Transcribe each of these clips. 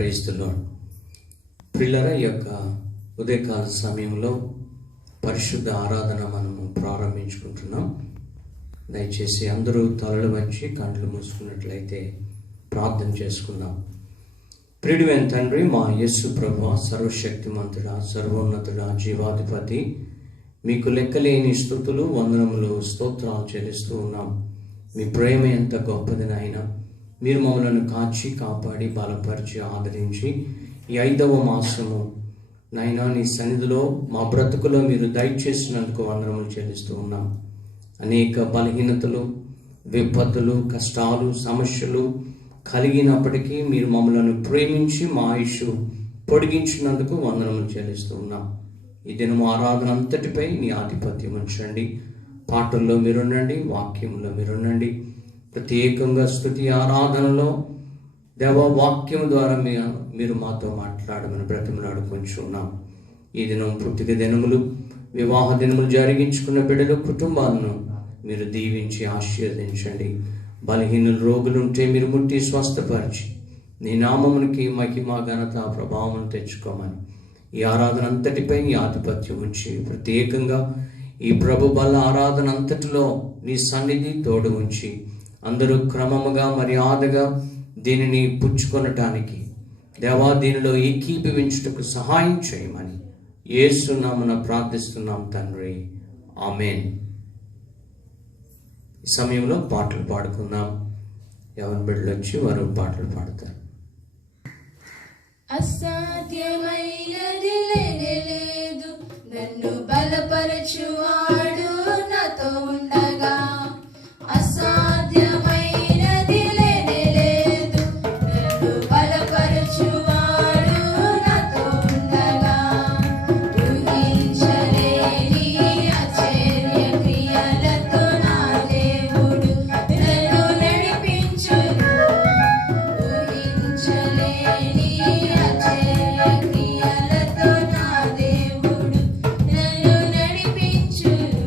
Praise the lord. ప్రియులారా, ఈ యొక్క ఉదయకాల సమయంలో పరిశుద్ధ ఆరాధన మనము ప్రారంభించుకుంటున్నాం. దయచేసి అందరూ తలలు వంచి కండ్లు మూసుకున్నట్లయితే ప్రార్థన చేసుకుందాం. ప్రియుడైన తండ్రి, మా యేసు ప్రభువా, సర్వశక్తిమంతుడా, సర్వోన్నతుడా, జీవాధిపతి, మీకు లెక్కలేని స్తుతులు, వందనములు, స్తోత్రాలు చెల్లిస్తూ ఉన్నాం. మీ ప్రేమ ఎంత గొప్పది నాయనా. మీరు మమ్మల్ని కాచి కాపాడి బలపరిచి ఆదరించి ఈ 5వ మాసము నాయనా నీ సన్నిధిలో మా బ్రతుకులో మీరు దయచేసినందుకు వందనములు చెల్లిస్తూ ఉన్నాం. అనేక బలహీనతలు, విపత్తులు, కష్టాలు, సమస్యలు కలిగినప్పటికీ మీరు మమ్మల్ని ప్రేమించి మా ఆయుష్ పొడిగించినందుకు వందనములు చెల్లిస్తూ ఉన్నాం. ఈ దినము ఆరాధన అంతటిపై నీ ఆధిపత్యం ఉంచండి. పాటల్లో మీరుండండి, వాక్యంలో మీరుండండి. ప్రత్యేకంగా స్తుతి ఆరాధనలో దేవ వాక్యం ద్వారా మీరు మాతో మాట్లాడమని బ్రతిమలాడుకుంటున్నాం. ఈ దినం పుట్టిక దినములు, వివాహ దినములు జరిగించుకున్న బిడ్డలు, కుటుంబాలను మీరు దీవించి ఆశీర్వదించండి. బలహీన రోగులుంటే మీరు ముట్టి స్వస్థపరిచి నీ నామమునికి మహిమ, ఘనత, ప్రభావం తెచ్చుకోమని ఈ ఆరాధన అంతటిపై నీ ఆధిపత్యం ఉంచి ప్రత్యేకంగా ఈ ప్రభు బల ఆరాధన అంతటిలో నీ సన్నిధి తోడు ఉంచి అందరూ క్రమముగా మర్యాదగా దీనిని పుచ్చుకొనటానికి దేవా దీనిలో ఏకీభవించుటకు సహాయం చేయమని యేసు నామమున ప్రార్థిస్తున్నాం తండ్రి, ఆమేన్. ఈ సమయంలో పాటలు పాడుకుందాం. ఎవరి బిడ్డలు వచ్చి వారు పాటలు పాడతారు. అసాధ్యమైనది లేదు, నన్ను బలపరచువాడు నాతో ఉండగా. అసాధ్యమైనది లేదు, నన్ను బలపరచువాడు నాతో ఉండగా. ఊహించలేని ఆశ్చర్య క్రియలతో నా దేవుడు నన్ను నడిపించును. ఊహించలేని ఆశ్చర్య క్రియలతో నా దేవుడు నన్ను నడిపించును.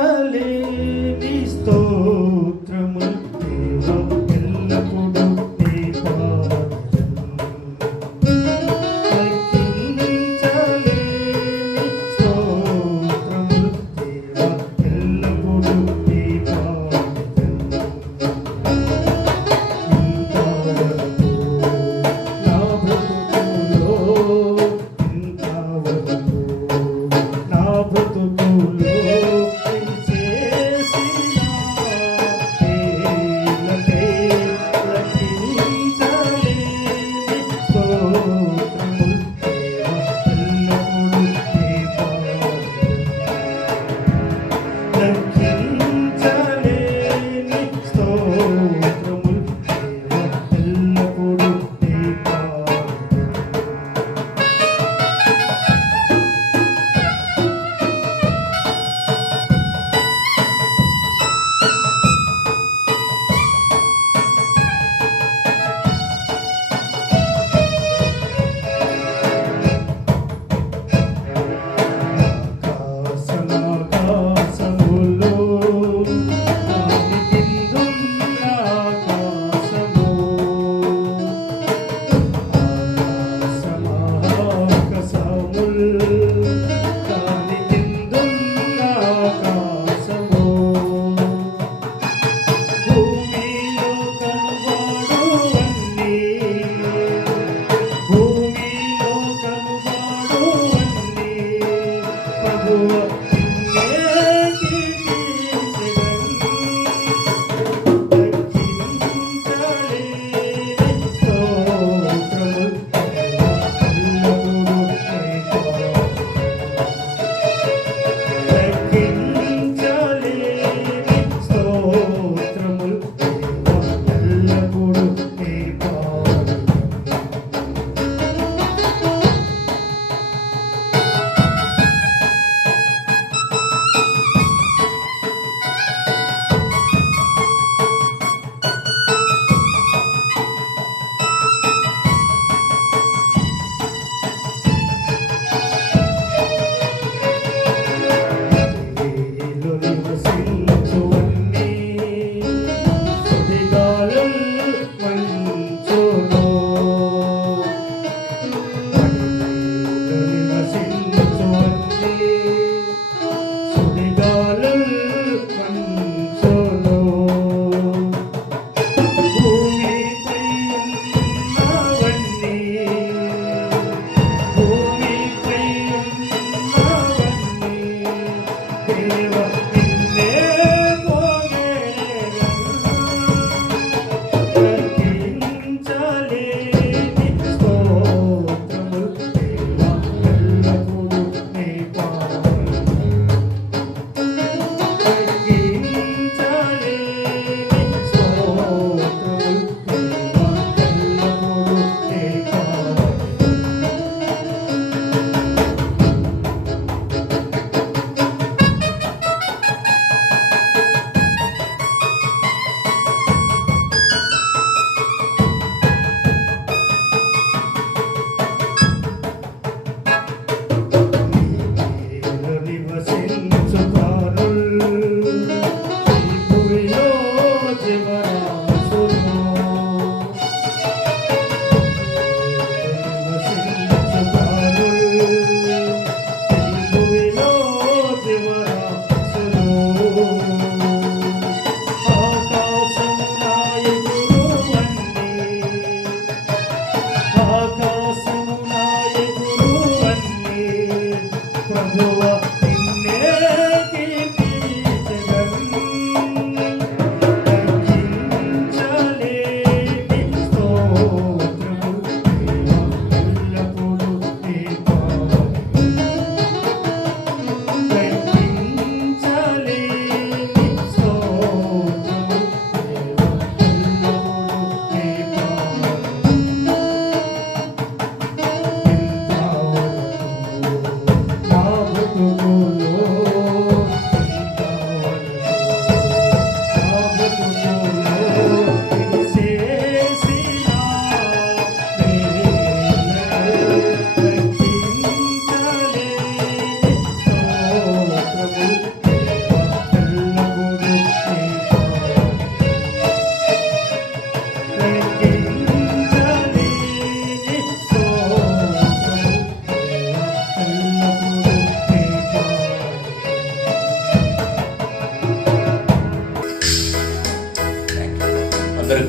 లెక్కించలేని స్తోత్రములు దేవా ఎల్లప్పుడూ నీ పాదం. లెక్కించలేని స్తోత్రములు దేవా ఎల్లప్పుడూ నీ పాదం. ఇంతవరకు నా బ్రతుకులో ఇంతవరకు నా బ్రతుకులో చేసిన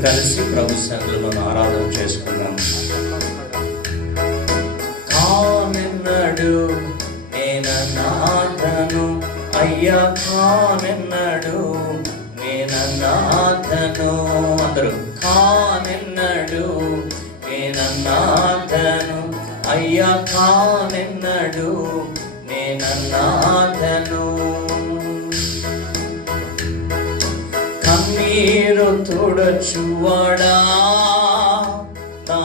కలిసి ప్రభు సన్నిధిలో మనం ఆరాధన చేసుకుందాం. కానెన్నడు నేనన్నాథను అయ్యా, కానెన్నడు నేనన్నాథను. అందరూ కానెన్నడు నేనన్నాథను అయ్యా, కానెన్నడు నేనన్నాథను. కన్నీరు తుడచువాడా, నా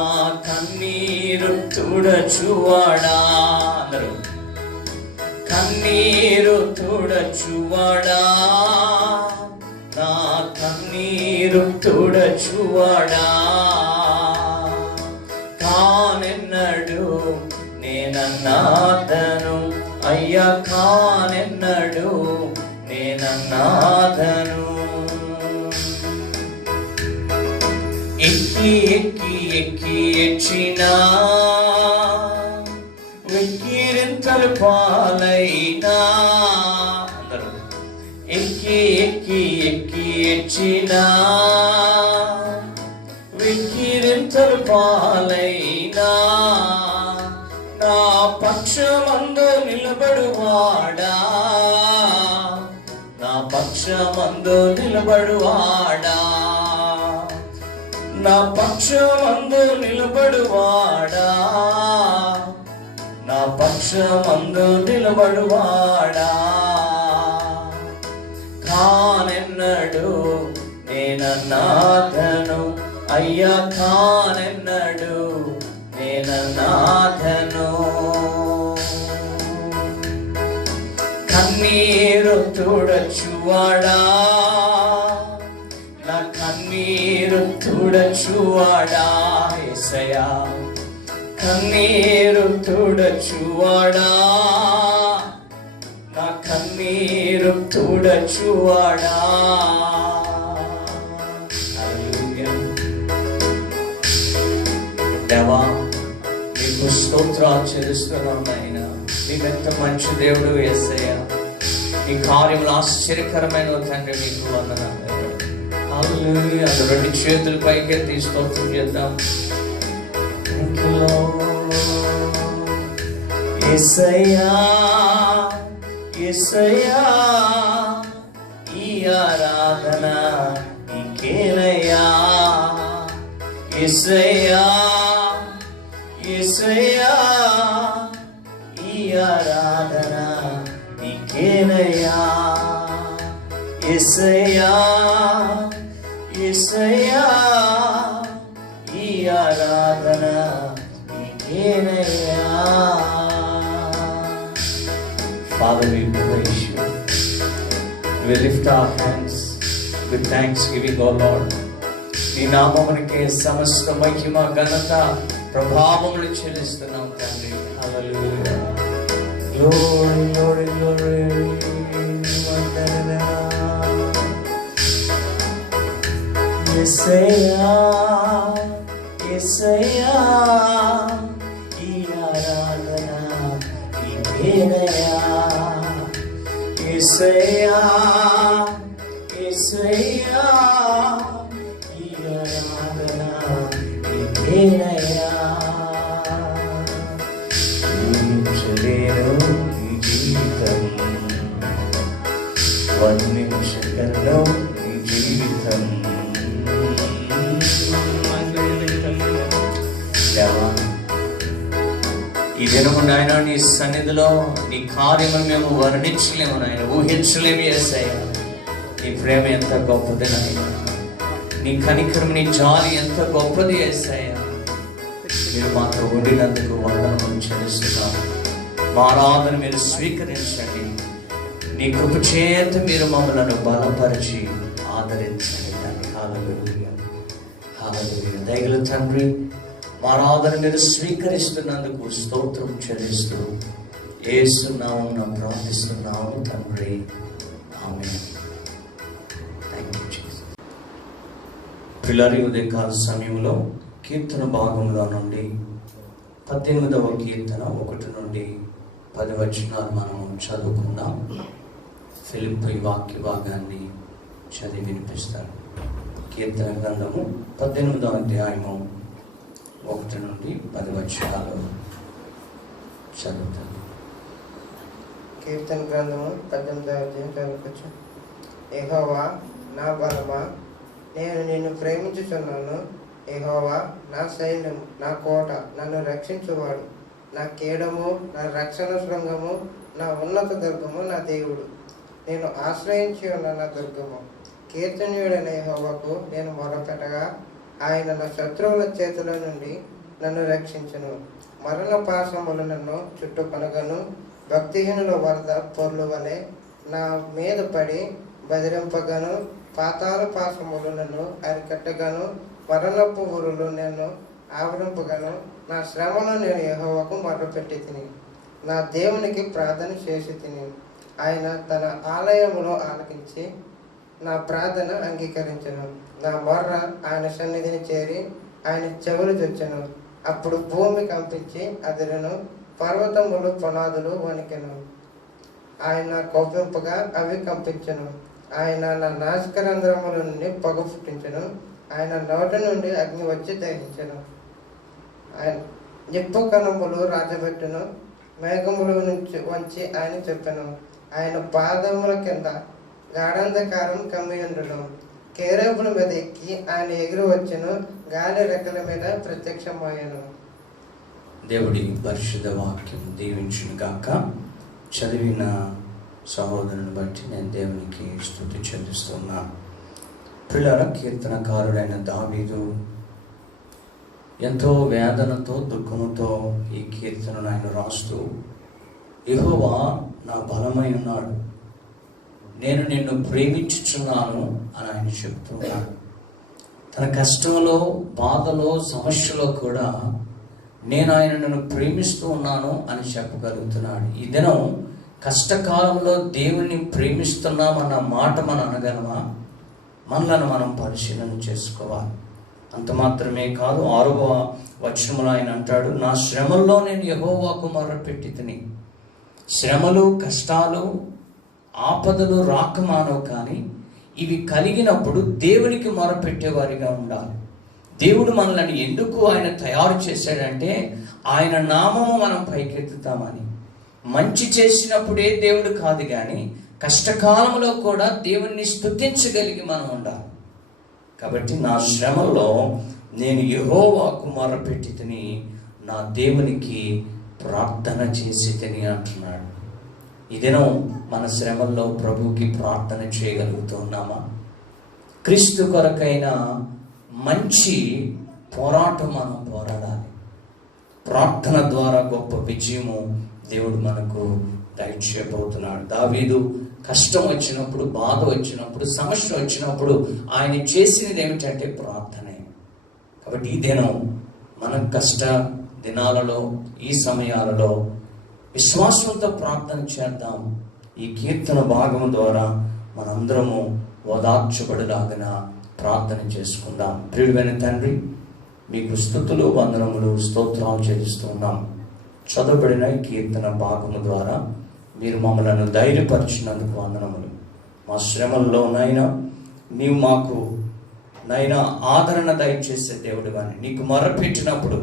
కన్నీరు తుడచువాడా. అందరూ కన్నీరు తుడచువాడా, నా కన్నీరు తుడచువాడా. కానెన్నడు నేనన్నాథను అయ్యా, కానెన్నడు నేనన్నాథను. ఎక్కి ఎక్కి ఎక్కి ఎచ్చినా, వెక్కిరింతలు పాలైనా. అందరూ ఎక్కి ఎక్కి ఎక్కి ఎచ్చినా, వెక్కిరింతలు పాలైనా. నా పక్షమందు నిలబడువాడా, నా పక్షమందు నిలబడువాడా, నా పక్షమందు నిలబడువాడా, నా పక్షమందు నిలబడువాడా. కానెన్నడు నేనన్నాథను అయ్యా, కానెన్నడు నేనన్నాథను. కన్నీరు తుడచువాడా, నా కన్నీరు తుడచువాడా. యేసయ్యా కన్నీరు తుడచువాడా, నా కన్నీరు తుడచువాడా. దేవా నీకు స్తోత్రాలు చెల్లిస్తున్నాం నాయన. నీవెంత మంచి దేవుడు యేసయ్యా. నీ కార్యములు ఆశ్చర్యకరమైన తండ్రి, మీకు వందనాలు. హల్లెలూయా. రెండు చేతులు పైకెత్తి స్తోత్రం చేద్దాం. యేసయ్యా యేసయ్యా, ఈ ఆరాధన నీకేనయ్యా. యేసయ్యా యేసయ్యా, ఈ ఆరాధన నీకేనయ్యా. యేసయ్యా యేసయ్యా, ఈ ఆరాధన నీకేనయ్యా. Father, we praise you. We lift our hands with thanksgiving, O Lord. నీ నామమునకే సమస్త మహిమ ఘనత ప్రభావములు చెల్లిస్తున్నాం తండ్రి. హల్లెలూయా. Glory, glory, glory. యేసయ్యా యేసయ్యా, ఈ ఆరాధన నీకేనయ్యా. యేసయ్యా యేసయ్యా, ఈ ఆరాధన నీకేనయ్యా. ఊహించలేను నీ జీవితం, వర్ణించగలను నీ జీవితం. దేవా ఈ దినము నాయన నీ సన్నిధిలో నీ కార్యమును మేము వర్ణించలేము నాయన, ఊహించలేము యేసయ్యా. నీ ప్రేమ ఎంత గొప్పది నాయన, నీ కనికరం నీ జాలి ఎంత గొప్పది యేసయ్యా. మీరు మాతో ఉండినందుకు వందనములు చెల్లిస్తున్నాను. మా ఆరాధన మీరు స్వీకరించండి. నీ కృప చేత మీరు మమ్మలను బలపరిచి ఆదరించండి తండ్రి. హల్లెలూయా హల్లెలూయా. దయగల తండ్రి, మా ఆరాధన మీరు స్వీకరిస్తున్నందుకు స్తోత్రం చెల్లిస్తూ యేసు నామమున ప్రార్థిస్తున్నాము తండ్రి. ఆమేన్. Thank you Jesus. పిల్లరి ఉదయకాల సమయంలో కీర్తన భాగంలో నుండి 18వ కీర్తన 1 నుండి 10 వచనాలు మనము చదువుకుందాం. ఫిలిప్పీ వాక్య భాగాన్ని చదివి వినిపిస్తాను. కీర్తన గ్రంథము 18వ అధ్యాయము 1 నుండి 10 వచనాలు చదువుతాను. కీర్తన గ్రంథము 18వ అధ్యాయం చదువుకోవచ్చు. యెహోవా నా బలమా, నేను నిన్ను ప్రేమించుచున్నాను. యెహోవా నా సైన్యం, నా కోట, నన్ను రక్షించువాడు, నా కేడము, నా రక్షణ శృంగము, నా ఉన్నత దుర్గము, నా దేవుడు, నేను ఆశ్రయించి ఉన్న నా దుర్గము. కీర్తనీయుడైన యెహోవాకు నేను మొరపెట్టగా ఆయన నా శత్రువుల చేతుల నుండి నన్ను రక్షించును. మరణ పాశములు నన్ను చుట్టుకొనగను. భక్తిహీనుల వరద పొర్లు వలె నా మీద పడి బెదిరింపగను. పాతాళ పాశములు నన్ను అరికట్టగను. మరణపు ఊరులు నన్ను ఆవరింపగను. నా శ్రమను నేను యెహోవాకు మొర్రపెట్టి తిని నా దేవునికి ప్రార్థన చేసి తిని. ఆయన తన ఆలయములో ఆలకించి నా ప్రార్థన అంగీకరించను. నా మొర్ర ఆయన సన్నిధిని చేరి ఆయన చెవులు చొచ్చెను. అప్పుడు భూమి కంపించి అదిరెను, పర్వతములు పునాదులు వణికెను. ఆయన కోపింపగా అవి కంపించెను. ఆయన నా నాసికరంధ్రముల నుండి పొగ పుట్టించెను. ఆయన నోటి నుండి అగ్ని వచ్చి దహించెను. ఆయన నిప్పు కణములు రాజబెట్టును. మేఘముల నుంచి వంచి ఆయన చెప్పెను. ఆయన పాదముల కింద గాఢంధకారం కమ్మియుండును. కేరేబుల మీద ఎక్కి ఆయన ఎగిరి వచ్చెను. గాలి రెక్కల మీద ప్రత్యక్షమయ్యను. దేవుడి పరిశుద్ధ వాక్యం దీవించును గాక. చదివిన సహోదరుని బట్టి నేను దేవునికి స్తుతి చెల్లిస్తున్నా. పిల్లల కీర్తనకారుడైన దావీదు ఎంతో వేదనతో దుఃఖముతో ఈ కీర్తనను ఆయన రాస్తూ, యెహోవా నా బలమై ఉన్నాడు, నేను నిన్ను ప్రేమించుచున్నాను అని ఆయన చెప్తున్నాడు. తన కష్టంలో, బాధలో, సమస్యలో కూడా నేను ఆయనను ప్రేమిస్తూ ఉన్నాను అని చెప్పగలుగుతున్నాడు. ఈ దినం కష్టకాలంలో దేవుణ్ణి ప్రేమిస్తున్నామన్న మాట మనం అనగలమా? మనలను మనం పరిశీలన చేసుకోవాలి. అంత మాత్రమే కాదు, 6వ వచనంలో ఆయన అంటాడు, నా శ్రమల్లో నేను యెహోవాకు మొర్రపెట్టి తిని. శ్రమలు, కష్టాలు, ఆపదలు రాకమానవు, కానీ ఇవి కలిగినప్పుడు దేవునికి మొరపెట్టేవారిగా ఉండాలి. దేవుడు మనల్ని ఎందుకు ఆయన తయారు చేశాడంటే ఆయన నామము మనం పైకెత్తుతామని. మంచి చేసినప్పుడే దేవుడు కాదు, కానీ కష్టకాలంలో కూడా దేవుణ్ణి స్తుతించగలిగి మనం ఉండాలి. కాబట్టి నా శ్రమలో నేను యెహోవాకు మొరపెట్టి తిని నా దేవునికి ప్రార్థన చేసి తిని అంటున్నాడు. ఈ దినం మన శ్రమల్లో ప్రభువుకి ప్రార్థన చేయగలుగుతున్నామా? క్రీస్తు కొరకైన మంచి పోరాటం మనం పోరాడాలి. ప్రార్థన ద్వారా గొప్ప విజయము దేవుడు మనకు దయచేయబోతున్నాడు. దావీదు కష్టం వచ్చినప్పుడు, బాధ వచ్చినప్పుడు, సమస్య వచ్చినప్పుడు ఆయన చేసినది ఏమిటంటే ప్రార్థనే. కాబట్టి ఈ దినం మన కష్ట దినాలలో, ఈ సమయాలలో విశ్వాసంతో ప్రార్థన చేద్దాం. ఈ కీర్తన భాగం ద్వారా మనందరము ఓదార్చబడిలాగిన ప్రార్థన చేసుకుందాం. ప్రియుడైన తండ్రి, మీకు స్తుతులు, వందనములు, స్తోత్రాలు చెల్లిస్తున్నాం. చదవబడిన ఈ కీర్తన భాగము ద్వారా మీరు మమ్మల్ని ధైర్యపరిచినందుకు వందనములు. మా శ్రమల్లోనైనా నీవు మాకు నైనా ఆదరణ దయచేసే దేవుడు కానీ, నీకు మొరపెట్టినప్పుడు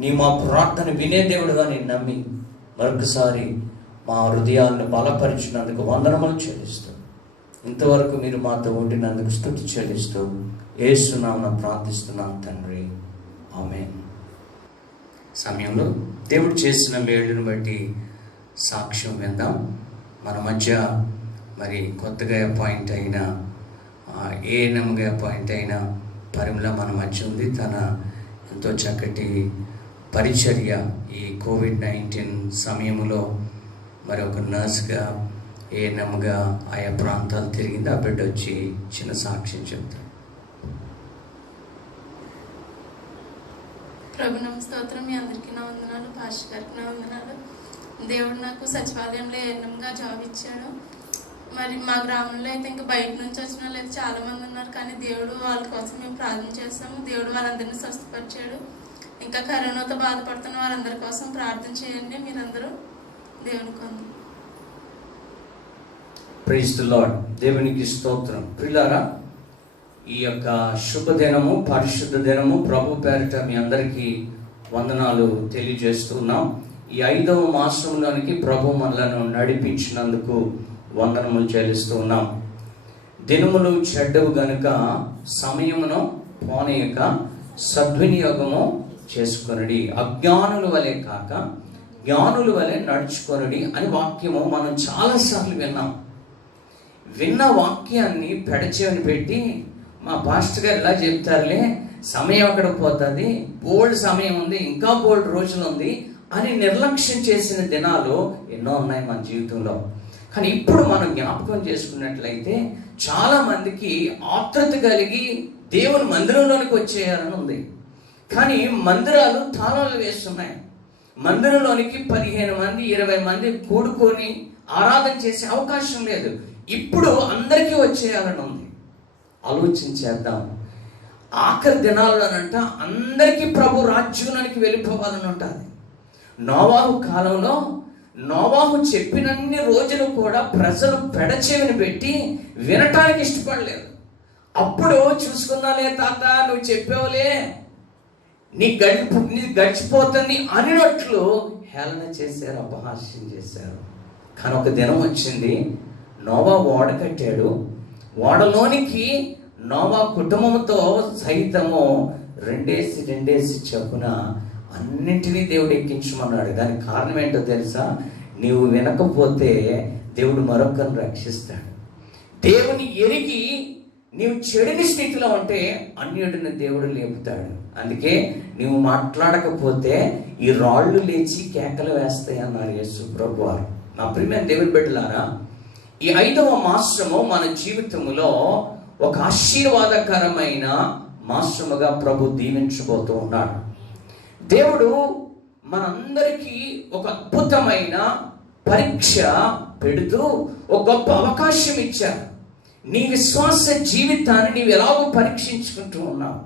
నీ మా ప్రార్థన వినే దేవుడు కానీ నమ్మి మరొకసారి మా హృదయాలను బలపరిచినందుకు వందనములు చెల్లిస్తూ, ఇంతవరకు మీరు మాతో ఉండినందుకు స్తుతి చెల్లిస్తూ యేసు నామమున ప్రార్థిస్తున్నాం తండ్రి, ఆమేన్. సమయంలో దేవుడు చేసిన మేలును బట్టి సాక్ష్యం విందాం. మన మధ్య మరి కొత్తగా అపాయింట్ అయిన ఏఎన్ఎంగా అపాయింట్ అయిన పరిమళ మన మధ్య ఉంది. తన ఎంతో చక్కటి పరిచర్య ఈ కోవిడ్-19 సమయంలో మరి ఒక నర్స్గా, ఏఎన్ఎంగా ఆయా ప్రాంతాలు తిరిగింది. ఆ బిడ్డ వచ్చి చిన్న సాక్ష్యం చెప్తాడు. ప్రభునామ స్తోత్రం. మీ అందరికీ నా వందనాలు, పాస్టర్ గారికి నా వందనాలు. దేవుడు నాకు సచివాలయంలో ఏఎన్ఎంగా జాబ్ ఇచ్చాడు. మరి మా గ్రామంలో అయితే ఇంకా బయట నుంచి వచ్చిన వాళ్ళు అయితే చాలామంది ఉన్నారు, కానీ దేవుడు వాళ్ళ కోసం మేము ప్రార్థన చేస్తాము. దేవుడు వాళ్ళందరినీ స్వస్థపరిచాడు. ఇంకా కరోనాతో బాధపడుతున్న వారందరి కోసం ప్రార్థన చేయండి మీరందరూ. దేవునికి వందనాలు. Praise the Lord. దేవునికి స్తోత్రం. ప్రియులారా, ఈ యొక్క శుభదినము, పరిశుద్ధ దినము ప్రభు పేరిట మీ అందరికీ వందనాలు తెలియజేస్తున్నాం. ఈ 5వ మాసంలోనికి ప్రభు మనలను నడిపించినందుకు వందనములు చెల్లిస్తూ ఉన్నాం. దినములు చెడ్డవు గనుక సమయమును పోనీయక సద్వినియోగము చేసుకొనుడి, అజ్ఞానుల వలె కాక జ్ఞానుల వలె నడుచుకొనుడి అని వాక్యము మనం చాలాసార్లు విన్న వాక్యాన్ని పెడచెవిని పెట్టి మా పాస్టర్ గారు ఇలా చెప్తారులే, సమయం అక్కడ పోతుంది, బోల్డ్ సమయం ఉంది, ఇంకా బోల్డ్ రోజులు ఉంది అని నిర్లక్ష్యం చేసిన దినాలు ఎన్నో ఉన్నాయి మన జీవితంలో. కానీ ఇప్పుడు మనం జ్ఞాపకం చేసుకున్నట్లయితే చాలా మందికి ఆత్రుత కలిగి దేవుని మందిరంలోనికి వచ్చేయాలని ఉంది. కానీ మందిరాలు తాళాలు వేస్తున్నాయి. మందిరంలోనికి 15 మంది 20 మంది కూడుకొని ఆరాధన చేసే అవకాశం లేదు. ఇప్పుడు అందరికీ వచ్చేయాలని ఉంది. ఆలోచించేద్దాం. ఆఖరి దినాల్లోనంట అందరికీ ప్రభు రాజ్యంలోనికి వెళ్ళిపోవాలని ఉంటుంది. నోవాహు కాలంలో నోవాహు చెప్పినన్ని రోజులు కూడా ప్రజలు పెడచెవిని పెట్టి వినటానికి ఇష్టపడలేదు. అప్పుడు చూసుకున్నాలే తాత, నువ్వు చెప్పావులే, నీ గడిచిపోతుంది అనినట్లు హేళన చేశారు, అపహాస్యం చేశారు. కానీ ఒక దినం వచ్చింది, నోవా ఓడ కట్టాడు. ఓడలోనికి నోవా కుటుంబంతో సైతము రెండేసి చొప్పున అన్నింటినీ దేవుడు ఎక్కించమన్నాడు. దానికి కారణం ఏంటో తెలుసా? నీవు వినకపోతే దేవుడు మరొకరిని రక్షిస్తాడు. దేవుని ఎరిగి నీవు చెడుని స్థితిలో ఉంటే అన్యుడిని దేవుడు లేపుతాడు. అందుకే నీవు మాట్లాడకపోతే ఈ రాళ్ళు లేచి కేకలు వేస్తాయి అన్నారు యేసు ప్రభువారు. నా ప్రియమైన దేవుని బిడ్డలారా, ఈ 5వ మాసము మన జీవితంలో ఒక ఆశీర్వాదకరమైన మాసముగా ప్రభు దీవించబోతూ ఉన్నాడు. దేవుడు మనందరికీ ఒక అద్భుతమైన పరీక్ష పెడుతూ ఒక గొప్ప అవకాశం ఇచ్చారు. నీ విశ్వాస జీవితాన్ని నీవు ఎలాగో పరీక్షించుకుంటూ ఉన్నావు.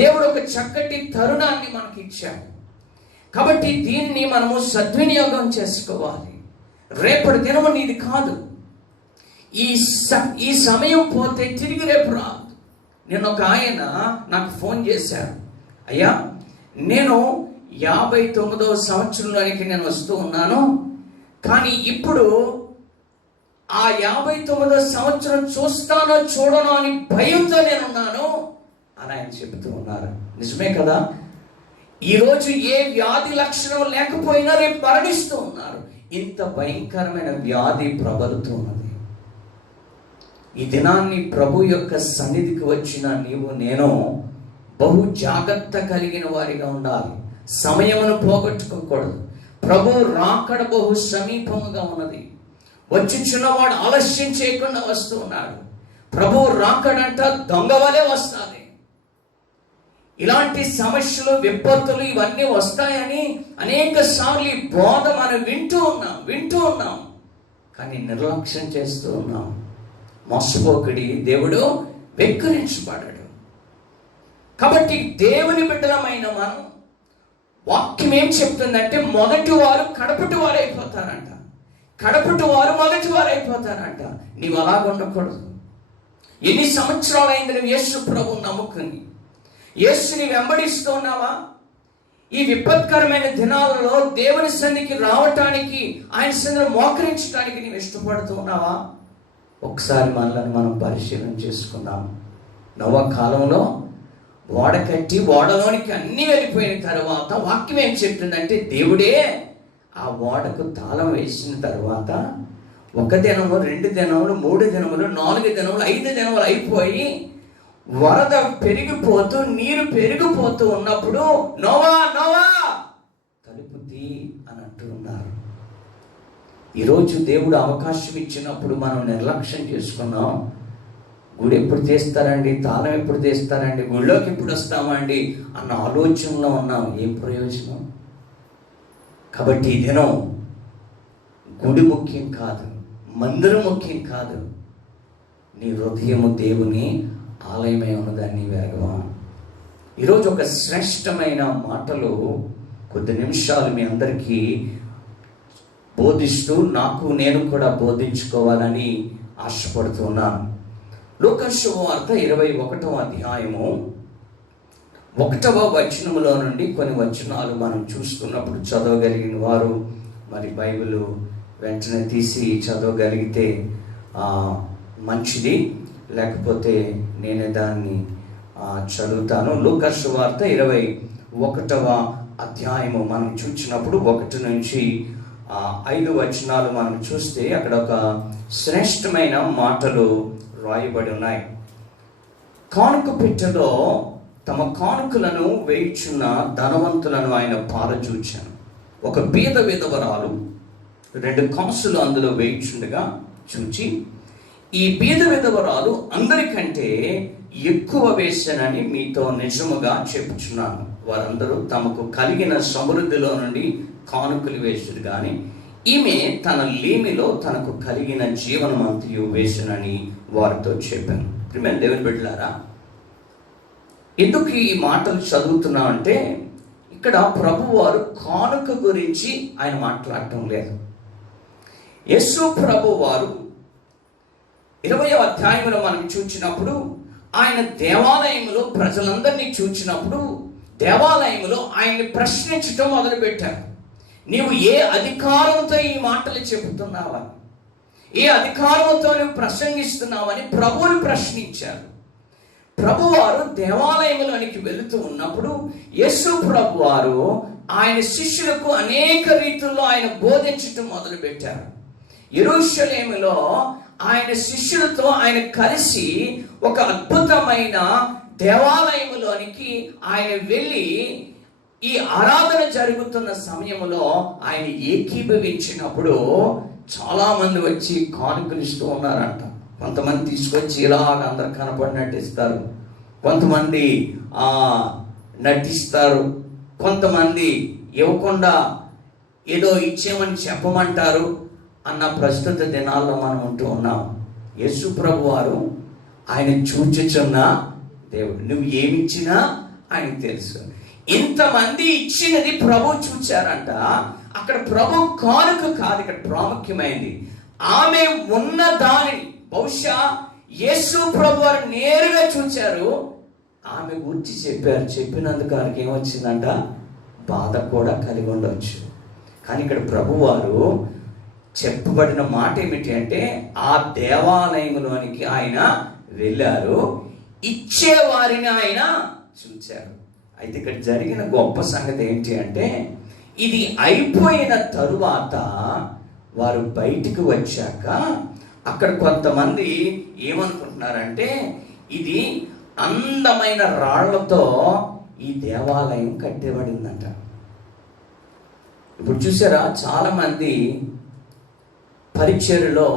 దేవుడు ఒక చక్కటి తరుణాన్ని మనకి ఇచ్చాడు. కాబట్టి దీన్ని మనము సద్వినియోగం చేసుకోవాలి. రేపటి దినము నీది కాదు. ఈ సమయం పోతే తిరిగి రేపు రాదు. నేను ఒక ఆయన నాకు ఫోన్ చేశాడు, అయ్యా నేను 59వ సంవత్సరంలోనికి నేను వస్తూ ఉన్నాను, కానీ ఇప్పుడు ఆ 59వ సంవత్సరం చూస్తానో చూడనో అని భయంతో నేనున్నాను అని ఆయన చెబుతూ ఉన్నారు. నిజమే కదా? ఈరోజు ఏ వ్యాధి లక్షణం లేకపోయినా రేపు మరణిస్తూ ఉన్నారు. ఇంత భయంకరమైన వ్యాధి ప్రబలుతూ ఉన్నది. ఈ దినాన్ని ప్రభు యొక్క సన్నిధికి వచ్చిన నీవు నేను బహు జాగ్రత్త కలిగిన వారిగా ఉండాలి. సమయమును పోగొట్టుకోకూడదు. ప్రభు రాకడ బహు సమీపముగా ఉన్నది. వచ్చుచున్నవాడు ఆలస్యం చేయకుండా వస్తూ ఉన్నాడు. ప్రభు రాకడంట దొంగ వలె వస్తుంది. ఇలాంటి సమస్యలు, విపత్తులు ఇవన్నీ వస్తాయని అనేక సార్లు బోధ మనం వింటూ ఉన్నాం, కానీ నిర్లక్ష్యం చేస్తూ ఉన్నాం. మోసపోకడి దేవుడు వెక్కిరించబడ్డాడు. కాబట్టి దేవుని బిడ్డలమైన మనం వాక్యం ఏం చెప్తుందంటే మొదటి వారు కడపటి వారు అయిపోతారంట, కడపటి వారు మొదటి వారు అయిపోతారంట. నీవు అలాగ ఉండకూడదు. ఎన్ని సంవత్సరాలైంది నువ్వు యేసు ప్రభువుని నమ్ముకుని యేసుని వెంబడిస్తూ ఉన్నావా? ఈ విపత్కరమైన దినాలలో దేవుని సన్నిధికి రావటానికి, ఆయన సన్నిధిలో మోకరించడానికి నీవు ఇష్టపడుతూ ఉన్నావా? ఒకసారి మనల్ని మనం పరిశీలన చేసుకుందాం. నోవా కాలంలో ఓడ కట్టి ఓడలోనికి అన్ని వెళ్ళిపోయిన తర్వాత వాక్యం ఏం చెప్తుందంటే దేవుడే ఆ ఓడకు తాళం వేసిన తర్వాత 1 దినము 2 దినములు 3 దినములు 4 దినములు 5 దినములు అయిపోయి వరద పెరిగిపోతూ నీరు పెరిగిపోతూ ఉన్నప్పుడు నోవా నోవా తలుపు తీ అని అంటూ ఉన్నారు. ఈరోజు దేవుడు అవకాశం ఇచ్చినప్పుడు మనం నిర్లక్ష్యం చేసుకున్నాం. గుడి ఎప్పుడు తీస్తారండి, తాళం ఎప్పుడు తీస్తారండి, గుడిలోకి ఎప్పుడు వస్తామండి అన్న ఆలోచనలో ఉన్నాం. ఏం ప్రయోజనం? కాబట్టి ఈ దినం గుడి ముఖ్యం కాదు, మందిరం ముఖ్యం కాదు, నీ హృదయము దేవుని ఆలయమై ఉన్నదాన్ని వెరగవా. ఈరోజు ఒక శ్రేష్టమైన మాటలు కొద్ది నిమిషాలు మీ అందరికీ బోధిస్తూ నేను కూడా బోధించుకోవాలని ఆశపడుతున్నాను. లూకాసు శుభవార్త 21వ అధ్యాయము 1వ వచనములో నుండి కొన్ని వచనాలు మనం చూసుకున్నప్పుడు చదవగలిగిన వారు మరి బైబిల్ వెంటనే తీసి చదవగలిగితే మంచిది, లేకపోతే నేనే దాన్ని చదువుతాను. లూకాసు శుభవార్త 21వ అధ్యాయము మనం చూసినప్పుడు 1 నుంచి 5 వచనాలు మనం చూస్తే అక్కడ ఒక శ్రేష్టమైన మాటలు రాయబడి ఉన్నాయి. కానుక పెట్టెలో తమ కానుకలను వేయుచున్న ధనవంతులను ఆయన పారచూచాను. ఒక బీద విధవరాలు 2 కాసులు అందులో వేయుచుండగా చూచి, ఈ బీద విధవరాలు అందరికంటే ఎక్కువ వేశానని మీతో నిజముగా చెప్పుచున్నాను. వారందరూ తమకు కలిగిన సమృద్ధిలో నుండి కానుకలు వేసారు, కానీ ఈమె తన లేమిలో తనకు కలిగిన జీవనమంతయు వేసినని వారితో చెప్పాను. ప్రియమైన దేవుని బిడ్డలారా, ఎందుకు ఈ మాటలు చదువుతున్నా అంటే ఇక్కడ ప్రభువారు కానుక గురించి ఆయన మాట్లాడటం లేదు. యేసు ప్రభువారు 20వ అధ్యాయంలో మనం చూచినప్పుడు ఆయన దేవాలయంలో ప్రజలందరినీ చూచినప్పుడు దేవాలయంలో ఆయన్ని ప్రశ్నించటం మొదలుపెట్టారు. నీవు ఏ అధికారంతో ఈ మాటలు చెబుతున్నావా, ఏ అధికారంతో నువ్వు ప్రసంగిస్తున్నావని ప్రభువుని ప్రశ్నించారు. ప్రభువారు దేవాలయంలోనికి వెళుతూ ఉన్నప్పుడు యేసు ప్రభువారు ఆయన శిష్యులకు అనేక రీతుల్లో ఆయన బోధించటం మొదలుపెట్టారు. యెరూషలేములో ఆయన శిష్యులతో ఆయన కలిసి ఒక అద్భుతమైన దేవాలయంలోనికి ఆయన వెళ్ళి ఈ ఆరాధన జరుగుతున్న సమయంలో ఆయన ఏకీభవించినప్పుడు చాలా మంది వచ్చి కానుకలు ఇస్తూ ఉన్నారంట. కొంతమంది తీసుకొచ్చి ఇలాగ అందరు కనపడినట్టు ఇస్తారు, కొంతమంది నటిస్తారు, కొంతమంది ఇవ్వకుండా ఏదో ఇచ్చేమని చెప్పమంటారు అన్న ప్రస్తుత దినాల్లో మనం ఉంటూ ఉన్నాం. యేసు ప్రభు వారు ఆయన చూచుచున్న దేవుడు. నువ్వు ఏమిచ్చినా ఆయనకు తెలుసు. ఇంతమంది ఇచ్చినది ప్రభు చూచారంట. అక్కడ ప్రభు కానుక కాదు ఇక్కడ ప్రాముఖ్యమైనది. ఆమె ఉన్న దానిని బహుశా యేసు ప్రభు వారు నేరుగా చూచారు, ఆమె గురించి చెప్పారు. చెప్పినందుకు ఆయనకి ఏమొచ్చిందంట, బాధ కూడా కలిగి ఉండవచ్చు. కానీ ఇక్కడ ప్రభువారు చెప్పబడిన మాట ఏమిటి అంటే ఆ దేవాలయంలోనికి ఆయన వెళ్ళారు, ఇచ్చేవారిని ఆయన చూచారు. అయితే ఇక్కడ జరిగిన గొప్ప సంగతి ఏంటి అంటే ఇది అయిపోయిన తరువాత వారు బయటికి వచ్చాక అక్కడ కొంతమంది ఏమనుకుంటున్నారంటే ఇది అందమైన రాళ్లతో ఈ దేవాలయం కట్టబడిందంట. ఇప్పుడు చూసారా, చాలా మంది పరిచర్యలో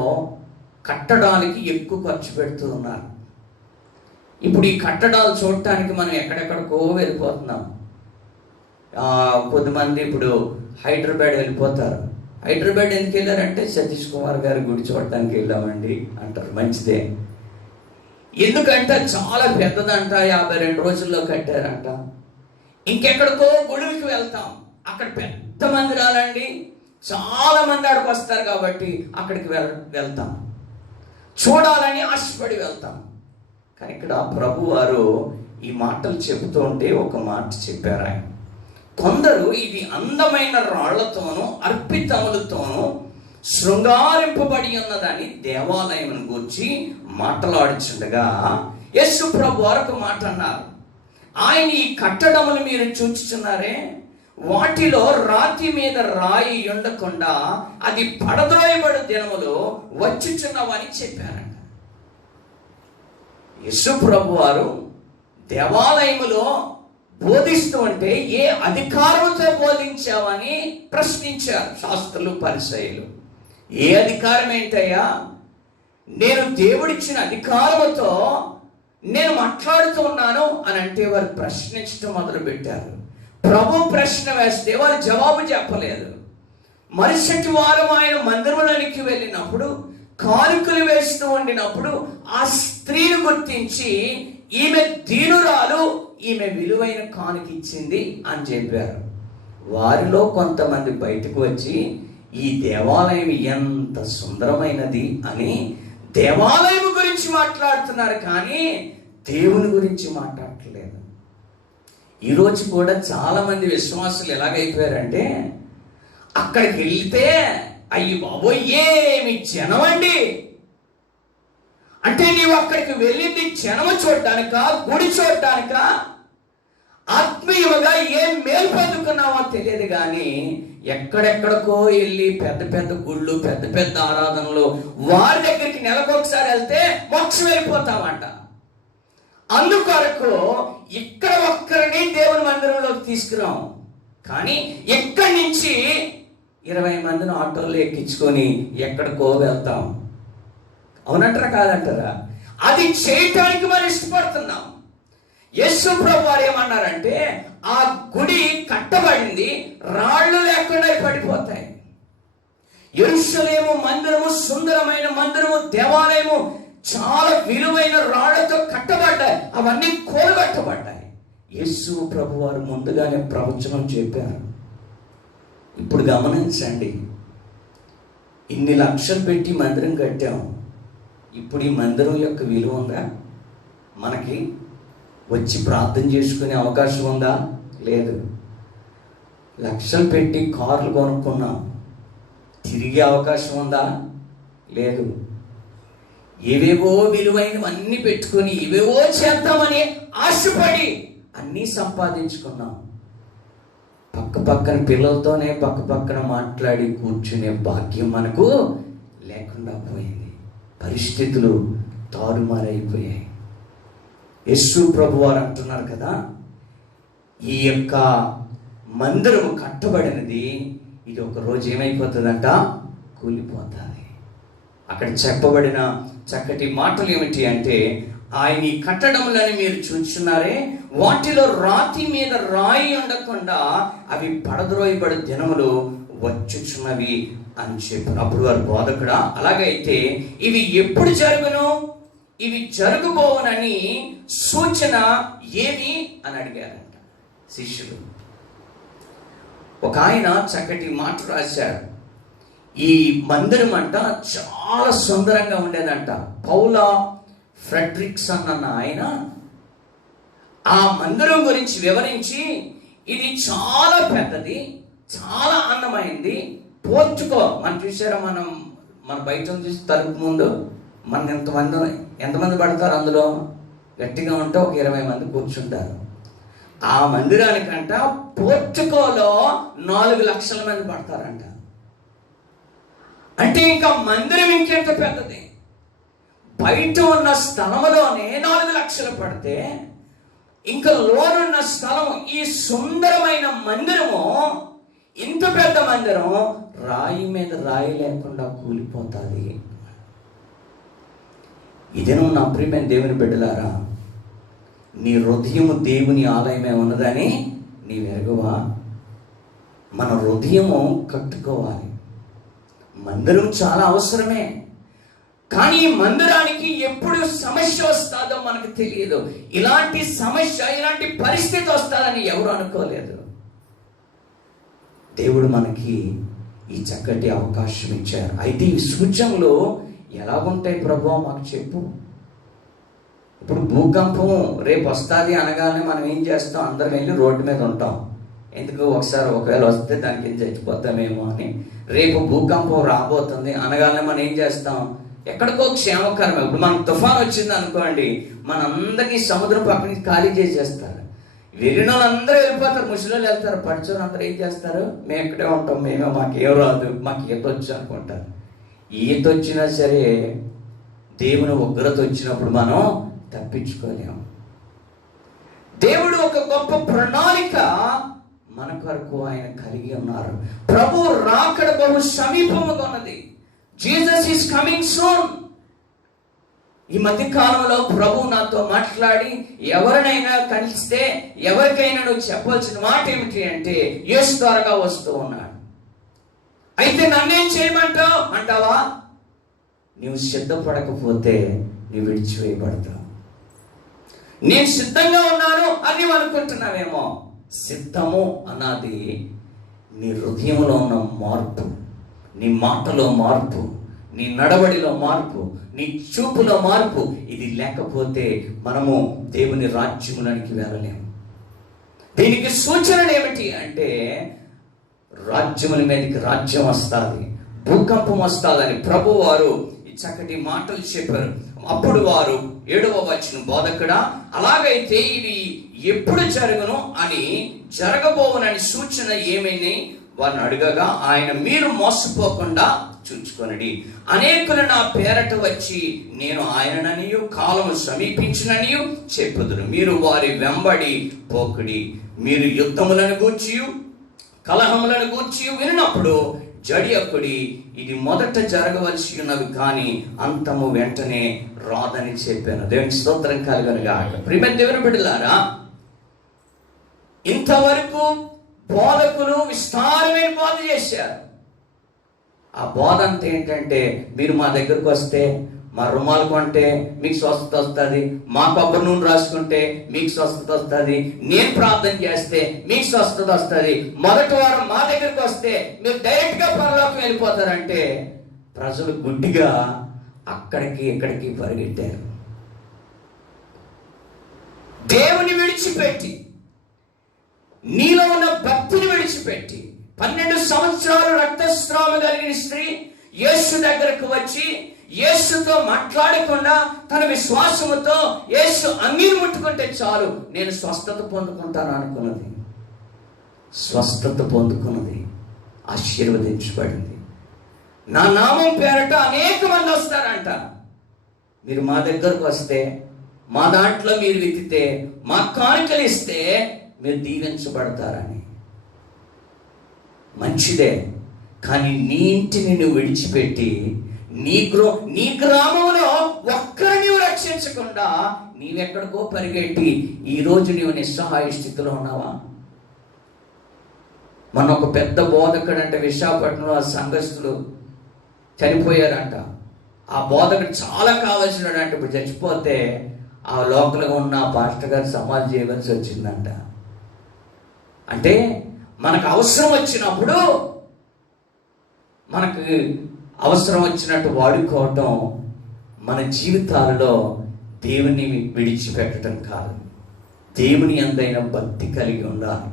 కట్టడానికి ఎక్కువ ఖర్చు పెడుతూ ఉన్నారు. ఇప్పుడు ఈ కట్టడాలు చూడటానికి మనం ఎక్కడెక్కడికో వెళ్ళిపోతున్నాం. కొద్దిమంది ఇప్పుడు హైదరాబాద్ వెళ్ళిపోతారు. హైదరాబాద్ ఎందుకు వెళ్ళారంటే సతీష్ కుమార్ గారి గుడి చూడటానికి వెళ్ళామండి అంటారు. మంచిదే. ఎందుకంటే చాలా పెద్దదంట, 52 రోజుల్లో కట్టారంట. ఇంకెక్కడికో గుడికి వెళ్తాం, అక్కడ పెద్ద మందిరాలండి, చాలా మంది అక్కడికి వస్తారు కాబట్టి అక్కడికి వెళ్తాం, చూడాలని ఆశపడి వెళ్తాం. కానీ ఇక్కడ ప్రభు వారు ఈ మాటలు చెబుతూ ఉంటే ఒక మాట చెప్పారు ఆయన. కొందరు ఇది అందమైన రాళ్లతోనూ అర్పితములతోనూ శృంగారింపబడి ఉన్నదని దేవాలయం గురించి మాట్లాడుచుండగా యేసు ప్రభు వారు మాట అన్నారు. ఆయన ఈ కట్టడములు మీరు చూచుచున్నారే, వాటిలో రాతి మీద రాయి ఉండకుండా అది పడద్రోయబడు దినములు వచ్చుచున్నవని చెప్పారంట. యేసు ప్రభు వారు దేవాలయములో బోధిస్తూ ఉంటే ఏ అధికారంతో బోధించావని ప్రశ్నించారు శాస్త్రులు, పరిసయ్యులు. ఏ అధికారం ఏంటయ్యా, నేను దేవుడిచ్చిన అధికారముతో నేను మాట్లాడుతూ ఉన్నాను అని అంటే వారు ప్రశ్నించడం మొదలు పెట్టారు. ప్రభు ప్రశ్న వేస్తే వారు జవాబు చెప్పలేదు. మరుసటి వారం ఆయన మందిరంలోనికి వెళ్ళినప్పుడు కానుకలు వేస్తూ ఉండినప్పుడు ఆ స్త్రీని గుర్తించి ఈమె దీనురాలు, ఈమె విలువైన కానుక ఇచ్చింది అని చెప్పారు. వారిలో కొంతమంది బయటకు వచ్చి ఈ దేవాలయం ఎంత సుందరమైనది అని దేవాలయం గురించి గురించి మాట్లాడుతున్నారు కానీ దేవుని గురించి మాట్లాడట్లేదు. ఈరోజు కూడా చాలా మంది విశ్వాసులు ఎలాగైపోయారంటే అక్కడికి వెళ్తే అయ్యి బాబోయ్ ఏమి జనం అండి అంటే, నీవు అక్కడికి వెళ్ళింది జనము చూడటానిక, గుడి చూడటానిక, ఆత్మీయముగా ఏం మేలు పొందుకున్నావో తెలియదు కానీ ఎక్కడెక్కడికో వెళ్ళి పెద్ద పెద్ద గుళ్ళు, పెద్ద పెద్ద ఆరాధనలు, వారి దగ్గరికి నెలకొకసారి వెళ్తే మోక్షం వెళ్ళిపోతామంట. అందుకొరకు ఇక్కడ ఒక్కరిని దేవుని మందిరంలోకి తీసుకురాం, కానీ ఎక్కడి నుంచి 20 మందిని ఆటోల్లో ఎక్కించుకొని ఎక్కడికో వెళ్తాం. అవునంటారా కాదంటారా? అది చేయటానికి మనం ఇష్టపడుతున్నాం. యేసు ప్రభు వారు ఏమన్నారంటే, ఆ గుడి కట్టబడింది, రాళ్ళు లేకుండా పడిపోతాయి. యెరూషలేము మందిరము సుందరమైన మందిరము, దేవాలయము చాలా విలువైన రాళ్లతో కట్టబడ్డాయి, అవన్నీ కూలగొట్టబడ్డాయి. యేసు ప్రభు వారు ముందుగానే ప్రవచనం చెప్పారు. ఇప్పుడు గమనించండి, ఇన్ని లక్షలు పెట్టి మందిరం కట్టాం, ఇప్పుడు ఈ మందిరం యొక్క విలువ ఉందా? మనకి వచ్చి ప్రార్థన చేసుకునే అవకాశం ఉందా? లేదు. లక్షలు పెట్టి కార్లు కొనుక్కున్నాం, తిరిగే అవకాశం ఉందా? లేదు. ఏవేవో విలువైనవన్నీ పెట్టుకొని ఏవేవో చేద్దామని ఆశపడి అన్నీ సంపాదించుకున్నాం. పక్కన పిల్లలతోనే పక్కన మాట్లాడి కూర్చునే భాగ్యం మనకు లేకుండా పోయింది. పరిస్థితులు తారుమారైపోయాయి. యేసు ప్రభు వారు అంటున్నారు కదా, ఈ యొక్క మందిరము కట్టబడినది, ఇది ఒక రోజు ఏమైపోతుందంట? కూలిపోతుంది. అక్కడ చెప్పబడిన చక్కటి మాటలు ఏమిటి అంటే, ఆయన ఈ కట్టడములని మీరు చూస్తున్నారే, వాటిలో రాతి మీద రాయి ఉండకుండా అవి పడద్రోయబడి దినములు వచ్చుచున్నవి అని చెప్పారు. అప్పుడు వారు, బోధకుడా అలాగైతే ఇవి ఎప్పుడు జరుగును, ఇవి జరగబోవనని సూచన ఏమి అని అడిగారంట శిష్యులు. ఒక ఆయన చక్కటి మాట రాశాడు. ఈ మందిరం అంట చాలా సుందరంగా ఉండేదంట. పౌలా ఫ్రెడ్రిక్సన్ అన్న ఆయన ఆ మందిరం గురించి వివరించి, ఇది చాలా పెద్దది, చాలా అందమైంది. పోర్చుకో, మనం చూసారా, మన బయట చూసి తలుపు ముందు మనం ఎంతమంది పడతారు అందులో? గట్టిగా ఉంటే ఒక 20 మంది కూర్చుంటారు. ఆ మందిరానికంట పోర్చుకోలో 4 లక్షల మంది పడతారంట. అంటే ఇంకా మందిరం ఇంకెంత పెద్దది. బయట ఉన్న స్థలంలోనే 4 లక్షలు పడితే ఇంకా లోనున్న స్థలం, ఈ సుందరమైన మందిరము, ఇంత పెద్ద మందిరం రాయి మీద రాయి లేకుండా కూలిపోతుంది. ఇదేనో నా ప్రియమైన దేవుని బిడ్డలారా, నీ హృదయము దేవుని ఆలయమే ఉన్నదని నీవు ఎరగవా? మన హృదయము కట్టుకోవాలి. మందిరం చాలా అవసరమే, కానీ ఈ మందిరానికి ఎప్పుడు సమస్య వస్తుందో మనకు తెలియదు. ఇలాంటి సమస్య, ఇలాంటి పరిస్థితి వస్తుందని ఎవరు అనుకోలేదు. దేవుడు మనకి ఈ చక్కటి అవకాశం ఇచ్చారు. అయితే ఈ సూచనలు ఎలాగుంటాయి ప్రభు మాకు చెప్పు. ఇప్పుడు భూకంపం రేపు వస్తుంది అనగానే మనం ఏం చేస్తాం? అందరం వెళ్ళి రోడ్డు మీద ఉంటాం. ఎందుకు? ఒకవేళ వస్తే దానికి ఏం చచ్చిపోతామేమో అని. రేపు భూకంపం రాబోతుంది అనగానే మనం ఏం చేస్తాం? ఎక్కడికో క్షేమకరమే. ఇప్పుడు మనకు తుఫాన్ వచ్చింది అనుకోండి, మనందరినీ సముద్రం పక్కన ఖాళీ చేసేస్తారు. వెళ్ళిన వాళ్ళందరూ వెళ్ళిపోతారు, ముసలిళ్ళు వెళ్తారు, పడిచోళ్ళు అందరూ ఏం చేస్తారు? మేము ఇక్కడే ఉంటాం, మాకేం రాదు, మాకు ఈత వచ్చు అనుకుంటారు. ఈత వచ్చినా సరే దేవుని ఉగ్రత వచ్చినప్పుడు మనం తప్పించుకోలేము. దేవుడు ఒక గొప్ప ప్రణాళిక మన కొరకు ఆయన కలిగి ఉన్నారు. ప్రభు రాకడ బహు సమీపముగా ఉన్నది. Jesus is coming soon. ఈ మధ్య కాలంలో ప్రభు నాతో మాట్లాడి, ఎవరినైనా కలిస్తే ఎవరికైనా నువ్వు చెప్పాల్సిన మాట ఏమిటి అంటే, యేసు త్వరగా వస్తూ ఉన్నాడు. అయితే నన్నేం చేయమంటావు అంటావా? నీవు సిద్ధపడకపోతే నీవు విడిచివేయబడతావు. నేను సిద్ధంగా ఉన్నాను అని నీవు అనుకుంటున్నావేమో. సిద్ధము అన్నది నీ హృదయంలో ఉన్న మార్పు, నీ మాటలో మార్పు, నీ నడవడిలో మార్పు, నీ చూపులో మార్పు ఇది లేకపోతే మనము దేవుని రాజ్యములోనికి వెళ్ళలేము. దీనికి సూచనలు ఏమిటి అంటే రాజ్యముల మీదకి రాజ్యం వస్తుంది, భూకంపం వస్తుందని ప్రభు వారు ఈ చక్కటి మాటలు చెప్పారు. అప్పుడు వారు 7వ వచనం, బోధకుడా అలాగైతే ఇవి ఎప్పుడు జరుగును అని జరగబోవునని సూచన ఏమని వారిని అడగగా ఆయన, మీరు మోసపోకుండా చూచుకొనడి. అనేకులు నా పేరట వచ్చి నేను ఆయనననియు కాలము సమీపించిననియు చెప్పుదురు. మీరు వారి వెంబడి పోకుడి. మీరు యుద్ధములను గూర్చి కలహములను గూర్చి వినినప్పుడు జడియకుడి. ఇది మొదట జరగవలసి ఉన్నవి కానీ అంతము వెంటనే రాదని చెప్పాను. దేవుని స్తోత్రం కలుగునుగాక. ప్రియమైన దేవుని బిడ్డలారా, ఇంతవరకు బోధకులు విస్తారమైన బోధ చేశారు. ఆ బోధ అంతా ఏంటంటే, మీరు మా దగ్గరకు వస్తే, మా రుమాలు కొంటే మీకు స్వస్థత వస్తుంది, మా కొబ్బరి నూనె రాసుకుంటే మీకు స్వస్థత వస్తుంది, నేను ప్రార్థన చేస్తే మీకు స్వస్థత వస్తుంది, మొదటి వారం మా దగ్గరకు వస్తే మీరు డైరెక్ట్గా పరలోకం వెళ్ళిపోతారంటే ప్రజలు గుడ్డిగా అక్కడికి ఇక్కడికి పరిగెట్టారు. దేవుని విడిచిపెట్టి, నీలో ఉన్న భక్తిని విడిచిపెట్టి 12 సంవత్సరాలు రక్తస్రావం కలిగిన స్త్రీ యేసు దగ్గరకు వచ్చి యేసుతో మాట్లాడకుండా తన విశ్వాసముతో యేసు అంగీని ముట్టుకుంటే చాలు నేను స్వస్థత పొందుకుంటాను అనుకున్నది. స్వస్థత పొందుకున్నది, ఆశీర్వదించబడింది. నా నామం పేరట అనేక మంది వస్తారంట. మీరు మా దగ్గరకు వస్తే, మా దాంట్లో మీరు వెతికితే, మా కానుకలు ఇస్తే మీరు దీవించబడతారని. మంచిదే, కానీ నీ ఇంటిని నువ్వు విడిచిపెట్టి నీ గ్రామంలో ఒక్కరు నీవు రక్షించకుండా నీవెక్కడికో పరిగెట్టి ఈరోజు నీవు నిస్సహాయ స్థితిలో ఉన్నావా? మన ఒక పెద్ద బోధకుడు అంటే విశాఖపట్నంలో ఆ సంఘస్థులు చనిపోయారంట. ఆ బోధకుడు చాలా కావాల్సినాడు అంటే ఇప్పుడు చచ్చిపోతే ఆ లోకల్గా ఉన్న పాస్టర్ గారు సమాధి చేయవలసి వచ్చిందంట. అంటే మనకు అవసరం వచ్చినప్పుడు మనకు అవసరం వచ్చినట్టు వాడుకోవటం మన జీవితాలలో దేవుని విడిచిపెట్టడం కాదు. దేవుని అందైన భక్తి కలిగి ఉండాలి,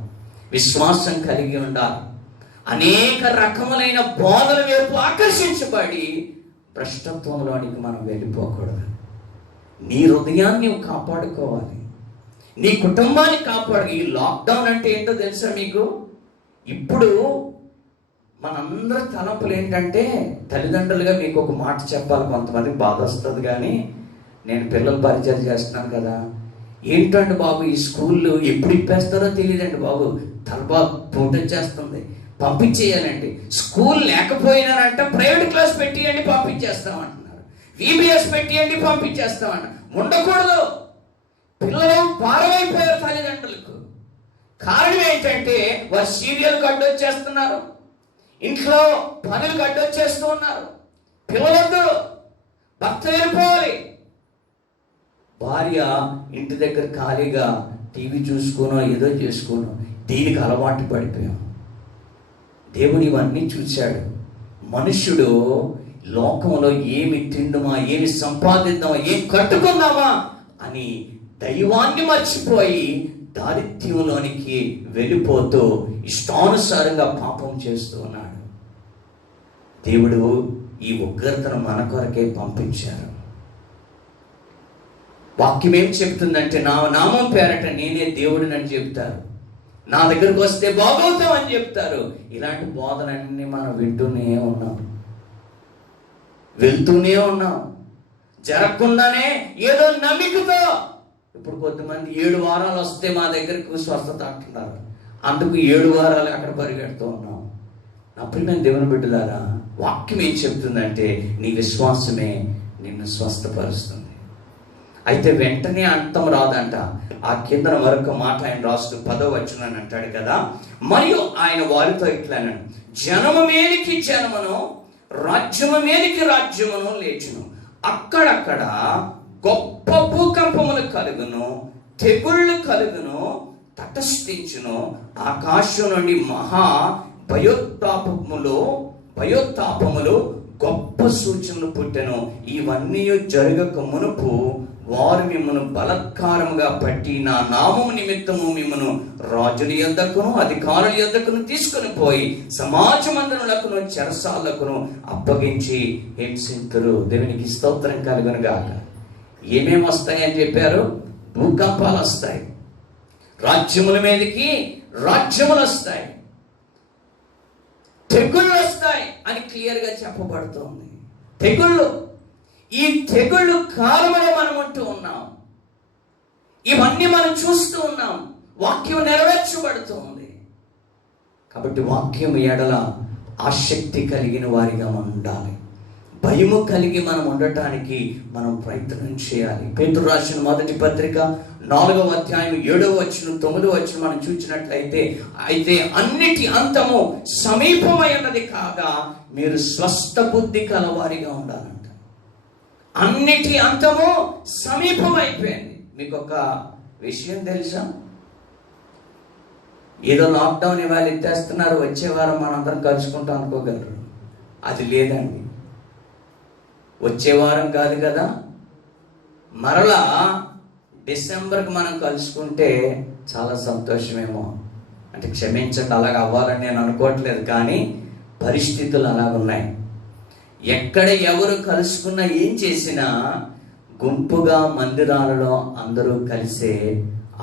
విశ్వాసం కలిగి ఉండాలి. అనేక రకములైన బోధల వైపు ఆకర్షించబడి భ్రష్టత్వంలోనికి మనం వెళ్ళిపోకూడదు. నీ హృదయాన్ని కాపాడుకోవాలి, నీ కుటుంబాన్ని కాపాడు. ఈ లాక్డౌన్ అంటే ఏంటో తెలుసా మీకు? ఇప్పుడు మనందరి తలంపులు ఏంటంటే, తల్లిదండ్రులుగా మీకు ఒక మాట చెప్పాలి, కొంతమందికి బాధ వస్తుంది. కానీ నేను పిల్లలు పరిచయం చేస్తున్నాను కదా, ఏంటండి బాబు ఈ స్కూళ్ళు ఎప్పుడు ఇప్పేస్తారో తెలియదండి బాబు, తలబా పోటొచ్చేస్తుంది, పంపించేయాలండి. స్కూల్ లేకపోయినారంటే ప్రైవేట్ క్లాస్ పెట్టియండి పంపించేస్తామంటున్నారు, VBS పెట్టియండి పంపించేస్తామన్నారు. ఉండకూడదు. పిల్లలు భారమైపోయారు తల్లిదండ్రులకు. కారణం ఏంటంటే వారు సీరియల్కి అడ్డొచ్చేస్తున్నారు, ఇంట్లో పనులకు అడ్డొచ్చేస్తూ ఉన్నారు. పిల్లలొద్దు, భర్త వెళ్ళిపోవాలి. భార్య ఇంటి దగ్గర ఖాళీగా టీవీ చూసుకోనో ఏదో చేసుకోనో దీనికి అలవాటు పడిపోయాం. దేవుడు ఇవన్నీ చూశాడు. మనుష్యుడు లోకంలో ఏమి తిందుమా, ఏమి సంపాదిద్దామా, ఏం కట్టుకుందామా అని దైవాన్ని మర్చిపోయి దారిద్ర్యంలోనికి వెళ్ళిపోతూ ఇష్టానుసారంగా పాపం చేస్తూ ఉన్నాడు. దేవుడు ఈ ఉగ్రతను మన కొరకే పంపించారు. వాక్యం ఏం చెప్తుందంటే, నా నామం పేరట నేనే దేవుడినని చెప్తారు, నా దగ్గరకు వస్తే బాగవుతామని చెప్తారు. ఇలాంటి బోధనన్నీ మనం వింటూనే ఉన్నాం, వెళ్తూనే ఉన్నాం. జరగకుండానే ఏదో నమ్మికతో ఇప్పుడు కొంతమంది 7 వారాలు వస్తే మా దగ్గరకు స్వస్థత అంటున్నారు. అందుకు 7 వారాలు అక్కడ పరిగెడుతూ ఉన్నాం. నా ప్రియమైన దేవుని బిడ్డలారా, వాక్యం ఏం చెప్తుందంటే నీ విశ్వాసమే నిన్ను స్వస్థపరుస్తుంది. అయితే వెంటనే అంతం రాదంట. ఆ కింద మరొక మాట ఆయన రాస్తూ 10వ వచనం అంటాడు కదా, మరియు ఆయన వారితో ఇట్లన్నాడు, జనము మీదికి జనమును, రాజ్యము మీదికి రాజ్యమును లేచును. అక్కడక్కడ గొప్ప భూకంపములు కలుగును, తెగుళ్ళు కలుగును, తటస్థించును. ఆకాశం నుండి మహా భయోత్తాపములు, గొప్ప సూచనలు పుట్టెను. ఇవన్నీ జరగక మునుపు వారు మిమ్మను బలత్కారముగా పట్టి నా నామము నిమిత్తము మిమ్మను రాజుల యొద్దకును అధికారుల యొద్దకును తీసుకుని పోయి సమాజ మందిరములకును చెరసాలకును అప్పగించి హింసింతురు. దేవునికి స్తోత్రం కలుగునుగాక. ఏమేమి వస్తాయని చెప్పారు? భూకంపాలు వస్తాయి, రాజ్యముల మీదకి రాజ్యములు వస్తాయి, తెగుళ్ళు వస్తాయి అని క్లియర్గా చెప్పబడుతుంది. తెగుళ్ళు, ఈ తెగుళ్ళు కాలమనే మనం అంటూ ఉన్నాం. ఇవన్నీ మనం చూస్తూ ఉన్నాం. వాక్యం నెరవేర్చబడుతుంది. కాబట్టి వాక్యం ఎడల ఆసక్తి కలిగిన వారిగా మనం ఉండాలి. భయము కలిగి మనం ఉండటానికి మనం ప్రయత్నం చేయాలి. పేతురు రాసిన మొదటి పత్రిక 4వ అధ్యాయం 7వ వచనం 9వ వచనం మనం చూసినట్లయితే, అయితే అన్నిటి అంతము సమీపమైనది కాగా మీరు స్వస్థ బుద్ధి కలవారిగా ఉండాలంట. అన్నిటి అంతము సమీపమైపోయింది. మీకు ఒక విషయం తెలుసా? ఏదో లాక్డౌన్ ఇవాళ ఎత్తేస్తున్నారు, వచ్చే వారం మనందరం కలుసుకుంటాం అనుకోగలరు. అది లేదండి. వచ్చే వారం కాదు కదా, మరలా డిసెంబర్కి మనం కలుసుకుంటే చాలా సంతోషమేమో. అంటే క్షమించండి, అలాగ అవ్వాలని నేను అనుకోవట్లేదు, కానీ పరిస్థితులు అలాగున్నాయి. ఎక్కడ ఎవరు కలుసుకున్నా ఏం చేసినా గుంపుగా మందిరాలలో అందరూ కలిసే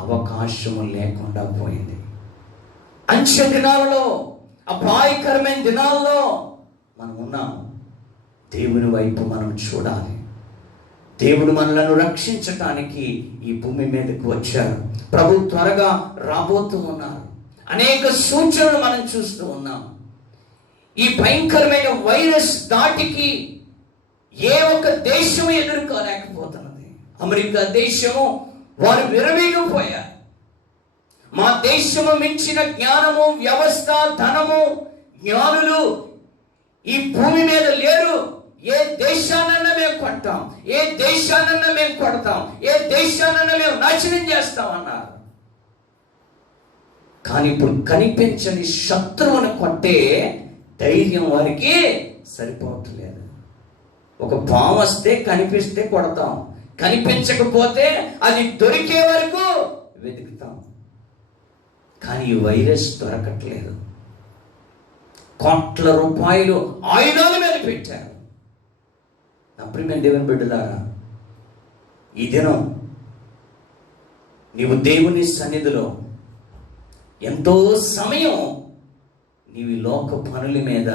అవకాశము లేకుండా పోయింది. అంచె దినాలలో, అపాయకరమైన దినాల్లో మనం ఉన్నాము. దేవుని వైపు మనం చూడాలి. దేవుడు మనలను రక్షించటానికి ఈ భూమి మీదకు వచ్చారు. ప్రభు త్వరగా రాబోతూ ఉన్నారు. అనేక సూచనలు మనం చూస్తూ ఉన్నాం. ఈ భయంకరమైన వైరస్ దాటికి ఏ ఒక్క దేశము ఎదుర్కోలేకపోతున్నది. అమెరికా దేశము వారు విరవీగిపోయారు. మా దేశము మించిన జ్ఞానము, వ్యవస్థ, ధనము, జ్ఞానులు ఈ భూమి మీద లేరు. ఏ దేశానన్నా మేము కొంటాం, ఏ దేశానన్నా మేము కొడతాం, ఏ దేశానన్నా మేము నాశనం చేస్తాం అన్నారు. కానీ ఇప్పుడు కనిపించని శత్రువును కొట్టే ధైర్యం వారికి సరిపోవట్లేదు. ఒక పాము వస్తే కనిపిస్తే కొడతాం, కనిపించకపోతే అది దొరికే వరకు వెతుకుతాం. కానీ ఈ వైరస్ దొరకట్లేదు. కోట్ల రూపాయలు ఆయుధాల మీద పెట్టారు. అప్పుడు దేవుని బిడ్డలారా, ఈ దినం నీవు దేవుని సన్నిధిలో ఎంతో సమయం నీవు లోక పనుల మీద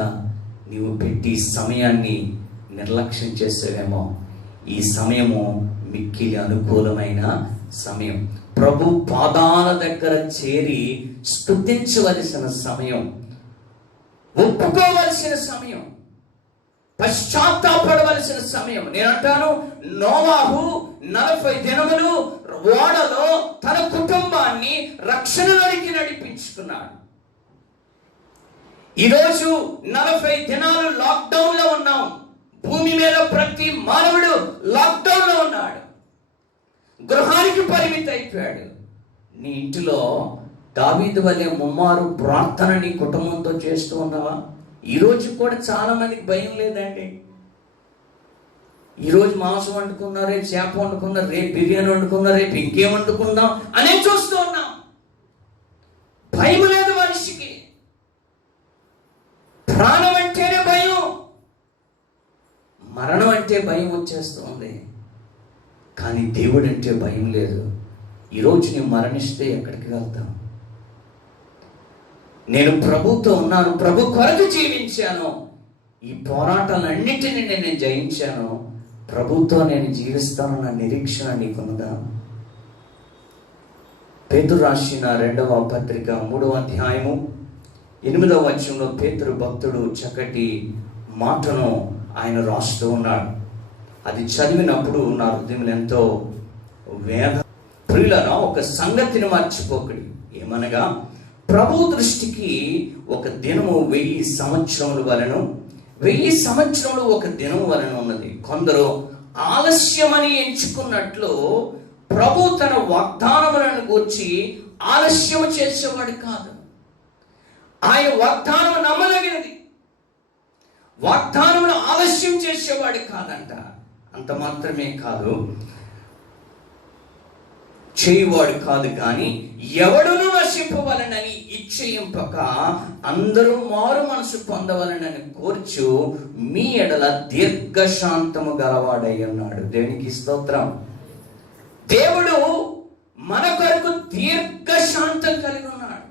నీవు పెట్టి సమయాన్ని నిర్లక్ష్యం చేసేవేమో. ఈ సమయము మిక్కిలి అనుకూలమైన సమయం. ప్రభు పాదాల దగ్గర చేరి స్తుతించవలసిన సమయం, ఒప్పుకోవలసిన సమయం, పశ్చాత్తాపడవలసిన సమయం. నేను అంటాను, నోవాహు 40 దినములు ఓడలో తన కుటుంబాన్ని రక్షణలోనికి నడిపించుకున్నాడు. ఈరోజు 40 దినాలు లాక్డౌన్ లో ఉన్నాం. భూమి మీద ప్రతి మానవుడు లాక్డౌన్ లో ఉన్నాడు, గృహానికి పరిమితి అయిపోయాడు. నీ ఇంటిలో దావీదు వలె ముమ్మారు ప్రార్థన నీ కుటుంబంతో చేస్తూ ఉన్నావా? ఈరోజు కూడా చాలా మందికి భయం లేదండి. ఈరోజు మాంసం వండుకున్నారు, రేపు చేప వండుకున్నారు, రేపు బిర్యానీ వండుకున్నారు, రేపు ఇంకేం వండుకుందాం అనే చూస్తూ ఉన్నాం. భయం లేదు మనిషికి. ప్రాణం అంటేనే భయం, మరణం అంటే భయం వచ్చేస్తుంది. కానీ దేవుడు అంటే భయం లేదు. ఈరోజు నువ్వు మరణిస్తే ఎక్కడికి వెళ్తావు? నేను ప్రభుతో ఉన్నాను, ప్రభు కొరకు జీవించాను, ఈ పోరాటాలన్నింటినీ నేను జయించాను, ప్రభుతో నేను జీవిస్తానన్న నిరీక్షణ నీకున్నదా? పేతురు రాసిన 2వ పత్రిక 3వ అధ్యాయము 8వ వచనంలో పేతురు భక్తుడు చక్కటి మాటను ఆయన రాస్తూ ఉన్నాడు. అది చదివినప్పుడు నా హృదయంలో ఎంతో వేద. ప్రియులారా, ఒక సంగతిని మర్చిపోకడి. ఏమనగా, ప్రభు దృష్టికి ఒక దినము 1000 సంవత్సరముల వలన, 1000 సంవత్సరములు ఒక దినం వలన ఉన్నది. కొందరు ఆలస్యమని ఎంచుకున్నట్లు ప్రభు తన వాగ్దానములను గూర్చి ఆలస్యం చేసేవాడు కాదు. ఆయన వాగ్దానం నమ్మదగినది. వాగ్దానమును ఆలస్యం ఆలస్యం చేసేవాడు కాదంట. అంత మాత్రమే కాదు, చేయువాడు కాదు, కానీ ఎవడును నశింపవలనని ఇచ్చయింపక అందరూ మారు మనసు పొందవలనని కోర్చు మీ ఎడల దీర్ఘశాంతము గలవాడై ఉన్నాడు. దేవునికి స్తోత్రం. దేవుడు మన కొరకు దీర్ఘశాంతం కలిగి ఉన్నాడు.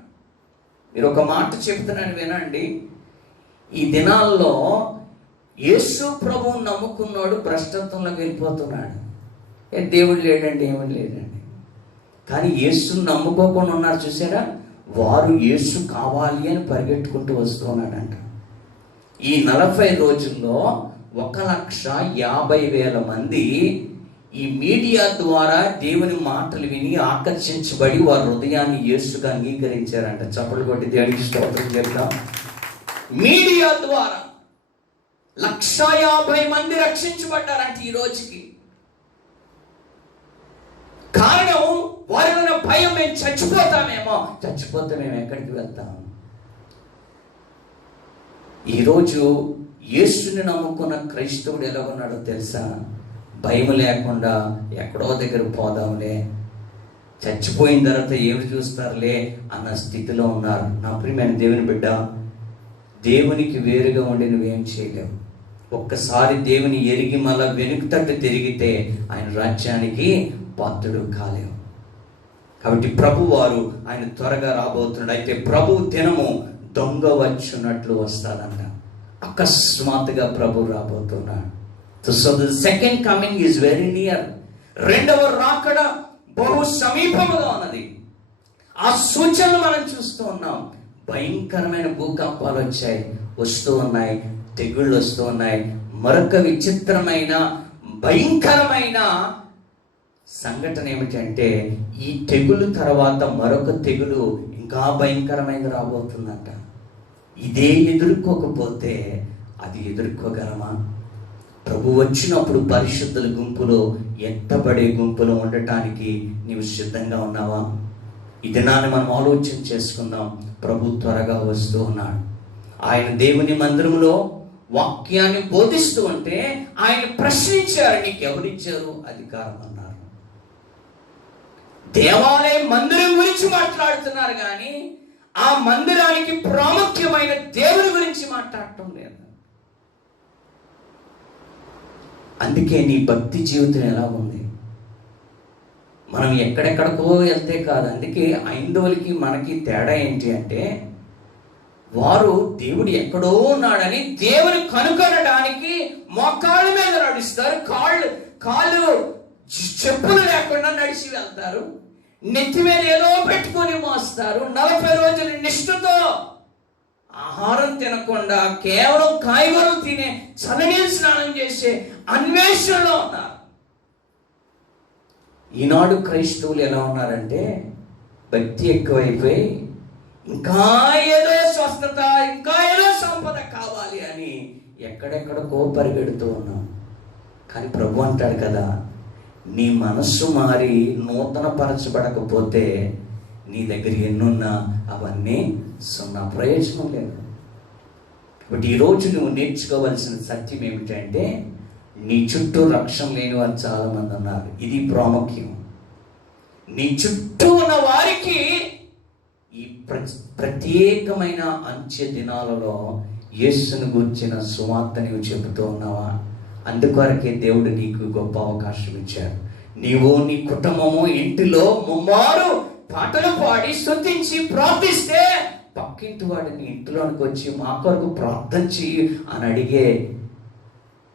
మీరు ఒక మాట చెప్తున్నాను వినండి. ఈ దినాల్లో యేసు ప్రభువు నమ్ముకున్నాడు భ్రష్టత్వంలోకి వెళ్ళిపోతున్నాడు. దేవుడు లేడండి, ఏమీ లేడండి. కానీ యేసుని నమ్ముకోకుండా ఉన్నారు చూసారా, వారు యేసు కావాలి అని పరిగెట్టుకుంటూ వస్తున్నాడంట. ఈ 40 రోజుల్లో 1,50,000 మంది ఈ మీడియా ద్వారా దేవుని మాటలు విని ఆకర్షించబడి వారి హృదయాన్ని యేసుగా అంగీకరించారంట. చప్పట్లు కొట్టి దేవునికి స్తోత్రం చెప్తాం. మీడియా ద్వారా 1,50,000 మంది రక్షించబడ్డారంట ఈ రోజుకి. కారణం వారిలో భయం, మేము చచ్చిపోతే మేము ఎక్కడికి వెళ్తాం? ఈరోజు యేసుని నమ్ముకున్న క్రైస్తవుడు ఎలా ఉన్నాడో తెలుసా? భయం లేకుండా ఎక్కడో దగ్గర పోదాంలే, చచ్చిపోయిన తర్వాత ఏమి చూస్తారులే అన్న స్థితిలో ఉన్నారు. నా ప్రియమైన దేవుని బిడ్డ, దేవునికి వేరుగా ఉండి నువ్వేం చేయలేవు. ఒక్కసారి దేవుని ఎరిగి మళ్ళా వెనుక తట్టు తిరిగితే ఆయన రాజ్యానికి పాత్రుడు కాలేవు. కాబట్టి ప్రభు వారు ఆయన త్వరగా రాబోతున్నాడు. అయితే ప్రభు దినము దొంగ వచ్చున్నట్లు వస్తాడంట. అకస్మాత్తుగా ప్రభు రాబోతున్నాడు. So the second coming is very near. రెండవ రాకడ బహు సమీపముగా ఉన్నది. ఆ సూచనలు మనం చూస్తూ ఉన్నాం. భయంకరమైన భూకంపాలు వస్తూ ఉన్నాయి, తెగుళ్ళు వస్తూ ఉన్నాయి. మరొక విచిత్రమైన భయంకరమైన సంఘటన ఏమిటంటే, ఈ తెగులు తర్వాత మరొక తెగులు ఇంకా భయంకరమైనది రాబోతుందంట. ఇదే ఎదుర్కోకపోతే అది ఎదుర్కోగలమా? ప్రభు వచ్చినప్పుడు పరిశుద్ధుల గుంపులో, ఎత్తబడే గుంపులో ఉండటానికి నీవు సిద్ధంగా ఉన్నావా? ఈ దినాన్ని మనం ఆలోచన చేసుకుందాం. ప్రభు త్వరగా వస్తూ ఉన్నాడు. ఆయన దేవుని మందిరంలో వాక్యాన్ని బోధిస్తూ ఉంటే ఆయన ప్రశ్నించారు, నీకు ఎవరిచ్చారు అధికారం అన్నారు. దేవాలయ మందిరం గురించి మాట్లాడుతున్నారు కానీ ఆ మందిరానికి ప్రాముఖ్యమైన దేవుని గురించి మాట్లాడటం లేదు. అందుకే నీ భక్తి జీవితం ఎలా ఉంది? మనం ఎక్కడెక్కడికో వెళ్తే కాదు. అందుకే హైందవులకి మనకి తేడా ఏంటి అంటే, వారు దేవుడు ఎక్కడో ఉన్నాడని దేవుని కనుగొనడానికి మోకాళ్ళ మీద నడుస్తారు. కాళ్ళు చెప్పులు లేకుండా నడిచి వెళ్తారు. నెత్తి మీద ఏదో పెట్టుకొని మోస్తారు. 40 రోజులు నిష్ఠతో ఆహారం తినకుండా కేవలం కాయగూరలు తినే, చల్లనీళ్ళు స్నానం చేసే అన్వేషణలో ఉన్నారు. ఈనాడు క్రైస్తవులు ఎలా ఉన్నారంటే, భక్తి ఎక్కువైపోయి ఇంకా ఏదో స్వస్థత, ఇంకా ఏదో సంపద కావాలి అని ఎక్కడెక్కడికో పరిగెడుతూ ఉన్నాం. కానీ ప్రభు అంటాడు కదా, నీ మనస్సు మారి నూతన పరచబడకపోతే నీ దగ్గర ఎన్నున్నా అవన్నీ సున్నా, ప్రయోజనం లేదు. బట్ ఈరోజు నువ్వు నేర్చుకోవాల్సిన సత్యం ఏమిటంటే, నీ చుట్టూ రక్షణ లేని వారు చాలా మంది ఉన్నారు. ఇది ప్రాముఖ్యం. నీ చుట్టూ ఉన్న వారికి ఈ ప్రత్యేకమైన అంత్య దినాలలో యేసును గురించిన సువార్త నీవు చెబుతూ ఉన్నావా? అందుకొరకే దేవుడు నీకు గొప్ప అవకాశం ఇచ్చాడు. నీవు నీ కుటుంబము ఇంటిలో ముమ్మారు పాటలు పాడి స్తుతించి ప్రార్థిస్తే పక్కింటి వాడు నీ ఇంటిలోనికి వచ్చి మా కొరకు ప్రార్థన చెయ్యి అని అడిగే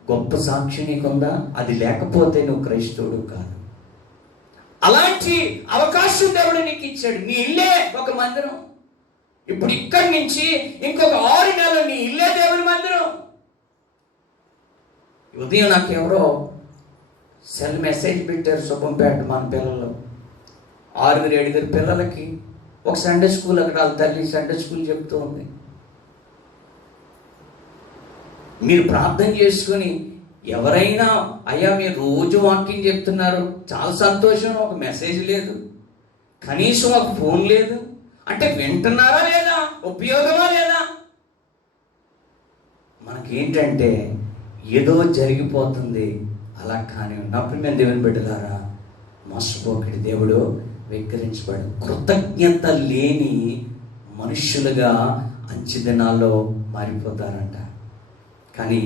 గొప్ప సాక్షి నీకుందా? అది లేకపోతే నువ్వు క్రైస్తవుడు కాదు. అలాంటి అవకాశం దేవుడు నీకు ఇచ్చాడు. నీ ఇల్లే ఒక మందిరం. ఇప్పుడు ఇక్కడి నుంచి ఇంకొక 6 నెలలు నీ ఇల్లే దేవుని మందిరం. ఉదయం నాకు ఎవరో సెల్ మెసేజ్ పెట్టారు, శుభంపేట మన పిల్లలు 6-7 పిల్లలకి ఒక సండే స్కూల్, అక్కడ వాళ్ళ తల్లి సండే స్కూల్ చెప్తూ ఉంది. మీరు ప్రార్థన చేసుకుని ఎవరైనా, అయ్యా మీరు రోజు వాక్యం చెప్తున్నారు, చాలా సంతోషం, ఒక మెసేజ్ లేదు, కనీసం ఒక ఫోన్ లేదు అంటే వింటున్నారా లేదా, ఉపయోగమా లేదా? మనకేంటంటే ఏదో జరిగిపోతుంది అలా కానీ నా ప్రియమైన దేవుని బిడ్డలారా, మోసపోకడి, దేవుడు వెక్కిరించబడు. కృతజ్ఞత లేని మనుష్యులుగా అంచె దినాల్లో మారిపోతారంట. కానీ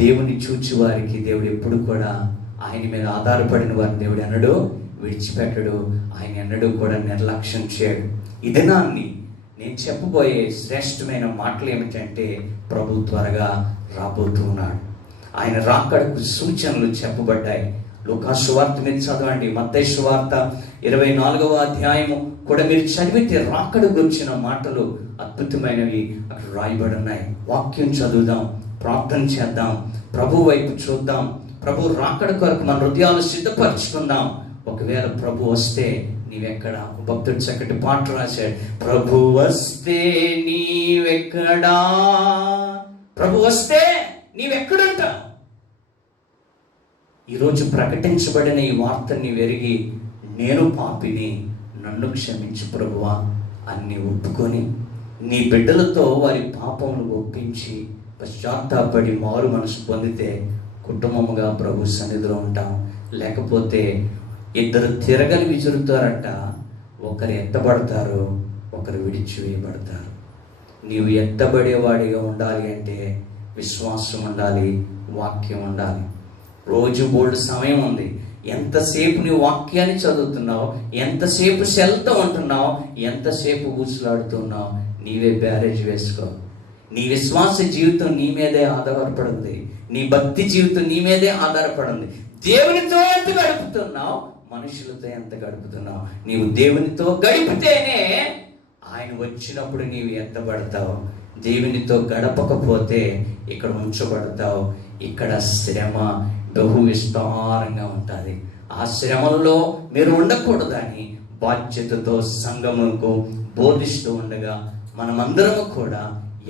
దేవుని చూచి వారికి దేవుడు ఎప్పుడు కూడా, ఆయన మీద ఆధారపడిన వారిని దేవుడు ఎన్నడూ విడిచిపెట్టడు, ఆయన ఎన్నడూ కూడా నిర్లక్ష్యం చేయడు. ఈ దినాన్ని నేను చెప్పబోయే శ్రేష్టమైన మాటలు ఏమిటంటే, ప్రభు త్వరగా రాబోతున్నాడు. ఆయన రాకడకు సూచనలు చెప్పబడ్డాయి. లూకా సువార్త మీరు చదవండి, మత్తయి సువార్త 24వ అధ్యాయము కూడా మీరు చదివితే రాకడ గురించిన మాటలు అద్భుతమైనవి అక్కడ రాయబడి ఉన్నాయి. వాక్యం చదువుదాం, ప్రార్థన చేద్దాం, ప్రభు వైపు చూద్దాం, ప్రభు రాకడ కొరకు మన హృదయాలు సిద్ధపరచుకుందాం. ఒకవేళ ప్రభు వస్తే నీవెక్కడా? భక్తుడు చక్కటి పాట రాశాడు, ప్రభు వస్తే నీవెక్కడా, ప్రభు వస్తే నీవెక్కడుంటావు. ఈరోజు ప్రకటించబడిన ఈ వార్తని వెరిగి, నేను పాపిని, నన్ను క్షమించు ప్రభువా అని ఒప్పుకొని నీ బిడ్డలతో వారి పాపమును ఒప్పించి పశ్చాత్తాపడి మారు మనసు పొందితే కుటుంబముగా ప్రభు సన్నిధిలో ఉంటాం. లేకపోతే ఇద్దరు తిరగలి విసురుతారంట, ఒకరు ఎత్తబడతారు, ఒకరు విడిచివేయబడతారు. నీవు ఎత్తబడేవాడిగా ఉండాలి అంటే విశ్వాసం ఉండాలి, వాక్యం ఉండాలి. రోజు బోల్డ్ సమయం ఉంది. ఎంతసేపు నీ వాక్యాన్ని చదువుతున్నావు, ఎంతసేపు సెల్తో ఉంటున్నావు, ఎంతసేపు ఊసులాడుతున్నావు, నీవే బ్యారేజ్ వేసుకో. నీ విశ్వాస జీవితం నీ మీదే ఆధారపడింది, నీ భక్తి జీవితం నీ మీదే ఆధారపడింది. దేవునితో ఎంత గడుపుతున్నావు, మనుషులతో ఎంత గడుపుతున్నావు. నీవు దేవునితో గడిపితేనే ఆయన వచ్చినప్పుడు నీవు ఎత్తబడతావు. దేవునితో గడపకపోతే ఇక్కడ ఉంచబడతావు. ఇక్కడ శ్రమ బహు విస్తారంగా ఉంటుంది. ఆ శ్రమల్లో మీరు ఉండకూడదని బాధ్యతతో సంఘముకు బోధిస్తూ ఉండగా మనమందరము కూడా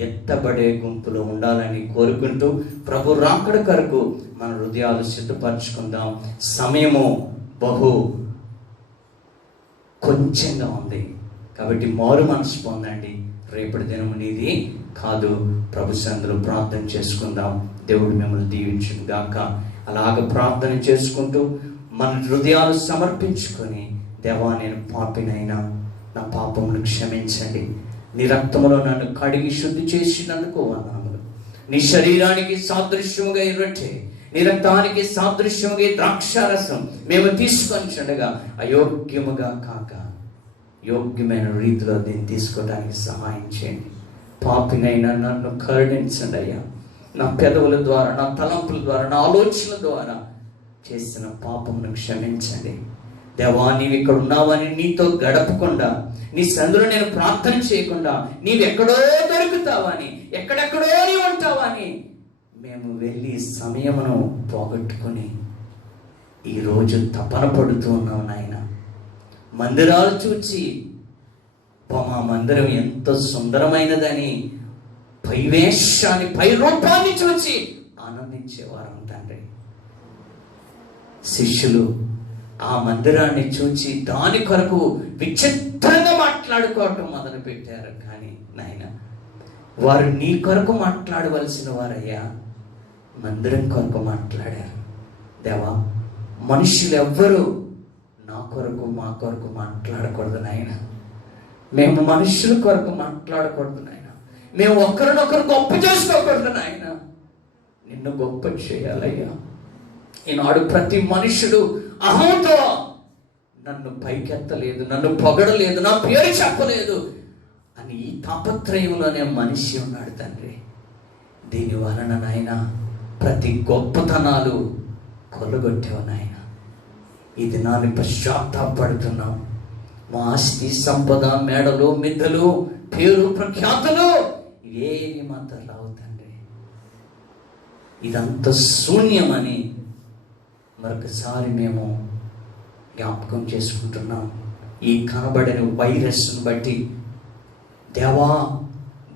ఎత్తబడే గుంపులో ఉండాలని కోరుకుంటూ ప్రభు రాకడ కొరకు మన హృదయాలు సిద్ధపరచుకుందాం. సమయము బహు కొంచెంగా ఉంది కాబట్టి మారు మనసు పొందండి. రేపటి దినము నీది కాదు. ప్రభు సన్నిధిలో ప్రార్థన చేసుకుందాం. దేవుడు మిమ్మల్ని దీవించును గాక. అలాగ ప్రార్థన చేసుకుంటూ మన హృదయాలు సమర్పించుకొని, దేవా నేను పాపినైనా, నా పాపమును క్షమించండి, నీ రక్తములో నన్ను కడిగి శుద్ధి చేసినందుకు వందనములు. నీ శరీరానికి సాదృశ్యముగా ఇరొట్టె, నీ రక్తానికి సాదృశ్యముగా ద్రాక్షారసం మేము తీసుకొని చుండగా అయోగ్యముగా కాక యోగ్యమైన రీతిలో దీన్ని తీసుకోవడానికి సహాయం చేయండి. పాపినైనా నన్ను కరుణించండి అయ్యా. నా పెదవుల ద్వారా, నా తలంపుల ద్వారా, నా ఆలోచనల ద్వారా చేసిన పాపమును క్షమించండి. దేవా నీవు ఇక్కడ ఉన్నావని నీతో గడపకుండా, నీ సందులో నేను ప్రార్థన చేయకుండా, నీవెక్కడో దొరుకుతావని, ఎక్కడెక్కడో నీవు ఉంటావని మేము వెళ్ళి సమయమును పోగొట్టుకొని ఈరోజు తపన పడుతూ ఉన్నాం నాయన. మందిరాలు చూచి మా మందిరం ఎంతో సుందరమైనదని పైవేషాన్ని, పై రూపాన్ని చూచి ఆనందించేవారు తండ్రి. శిష్యులు ఆ మందిరాన్ని చూచి దాని కొరకు విచిత్రంగా మాట్లాడుకోవటం మొదలు పెట్టారు. కానీ నాయన వారు నీ కొరకు మాట్లాడవలసిన వారయ్యా, మందిరం కొరకు మాట్లాడారు. దేవా మనుషులు ఎవ్వరూ నా కొరకు మా కొరకు మాట్లాడకూడదు నాయన. మేము మనుషుల కొరకు మాట్లాడకూడదు నాయన. మేము ఒకరినొకరు గొప్ప చేసుకోకూడదు నాయన. నిన్ను గొప్ప చేయాలయ్యా. ఈనాడు ప్రతి మనుషుడు అహంతో నన్ను పైకెత్తలేదు, నన్ను పొగడలేదు, నా పేరు చెప్పలేదు అని ఈ తాపత్రయంలోనే మనిషి ఉన్నాడు తండ్రి. దీని వలన నాయన ప్రతి గొప్పతనాలు కొల్లగొట్టావు నాయన. ఈ దినాన్ని పశ్చాత్తాపడుతున్నాం. మా ఆస్తి సంపద, మేడలు, మిద్దలు, పేరు, ప్రఖ్యాతులు ఇవేవి మాత్రం రావు తండ్రి. ఇదంతా శూన్యమని మరొకసారి మేము జ్ఞాపకం చేసుకుంటున్నాం. ఈ కనబడిన వైరస్ను బట్టి దేవా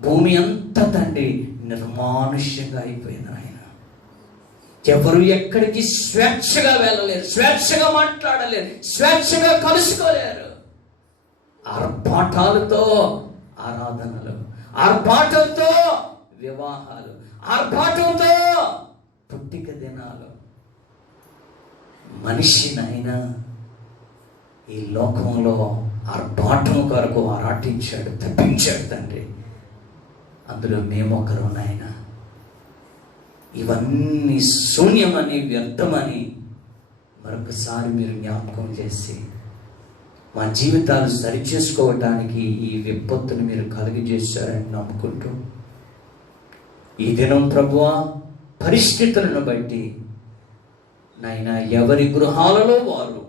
భూమి అంతా తండ్రి నిర్మానుష్యంగా అయిపోయింది ఆయన. ఎవరు ఎక్కడికి స్వేచ్ఛగా వెళ్ళలేరు, స్వేచ్ఛగా మాట్లాడలేరు, స్వేచ్ఛగా కలుసుకోలేరు. ఆర్భాటాలతో ఆరాధనలు, ఆర్భాటంతో వివాహాలు, ఆర్భాటంతో పుట్టిక దినాలు మనిషినైనా ఈ లోకంలో ఆర్భాటం కొరకు ఆరాటించాడు, తప్పించాడు తండ్రి. అందులో మేమొకరు నాయన. ఇవన్నీ శూన్యమని, వ్యర్థమని మరొకసారి మీరు జ్ఞాపకం చేసి మా జీవితాలు సరిచేసుకోవటానికి ఈ విపత్తును మీరు కలిగజేశారని నమ్ముకుంటూ ఈ దినం ప్రభువా పరిస్థితులను బట్టి నాయన ఎవరి గృహాలలో వారు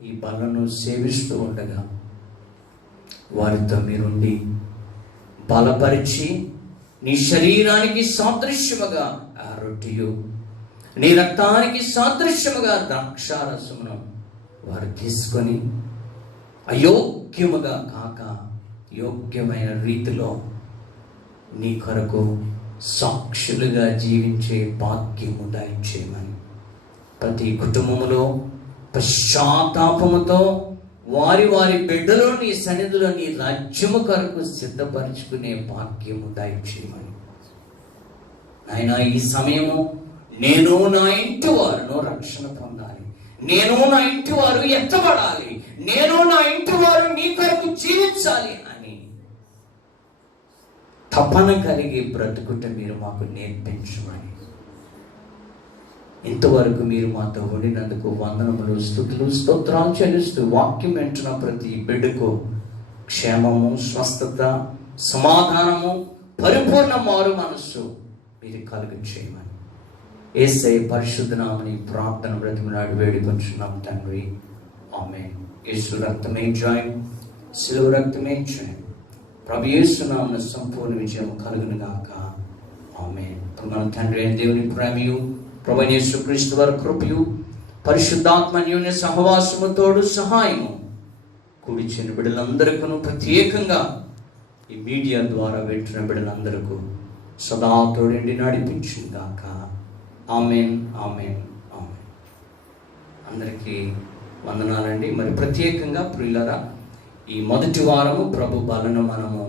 ఈ బలను సేవిస్తూ ఉండగా వారితో మీరుండి బలపరిచి నీ శరీరానికి సాదృశ్యముగా ఆ రొట్టెయు, నీ రక్తానికి సాదృశ్యముగా ద్రాక్షారసమును వారు తీసుకొని అయోగ్యముగా కాక యోగ్యమైన రీతిలో నీ కొరకు సాక్షులుగా జీవించే భాగ్యము దయచేయమని ప్రతి కుటుంబములో పశ్చాత్తాపముతో వారి వారి బిడ్డలో నీ సన్నిధిలో నీ రాజ్యము కొరకు సిద్ధపరచుకునే భాగ్యము దయచేయమని ఆయన ఈ సమయము నేను నా ఇంటి వారును రక్షణ పొందాలి, నేను నా ఇంటి వారు ఎత్తబడాలి, నేను నా ఇంటి వారు నీ కొరకు జీవించాలి అని తపన కలిగి బ్రతుకుట మీరు మాకు నేర్పించమని ఇంతవరకు మీరు మాతో ఉండినందుకు వందనములు, స్తుతులు, స్తోత్రాలు చెల్లిస్తూ వాక్యం వెంటున్న ప్రతి బిడ్డకు క్షేమము, స్వస్థత, సమాధానము, పరిపూర్ణ మారు మనస్సు మీరు కలుగు చేయమని యేసయ్య పరిశుద్ధ నామమున ప్రార్థన బ్రతిమలాడి వేడుకొంచున్నాం తండ్రి. ఆమేన్. యేసు రక్తమే జయం, శిలువ రక్తమే జయం. ప్రభు యేసు నామమున సంపూర్ణ విజయం కలుగును గాక. ఆమేన్. మన తండ్రి అయిన దేవుని ప్రేమయు, ప్రభు యేసుక్రీస్తు వారి కృపయు, పరిశుద్ధాత్మ అన్యోన్య సహవాసము తోడు సహాయము కూడి చిన్న బిడ్డలందరికీ, ప్రత్యేకంగా ఈ మీడియా ద్వారా వింటున్న బిడ్డలందరికీ సదా తోడండి నడిపించును గాక. ఆమేన్, ఆమేన్, ఆమేన్. అందరికీ వందనాలండి. మరి ప్రత్యేకంగా ప్రియులారా, ఈ మొదటి వారము ప్రభు బలను మనము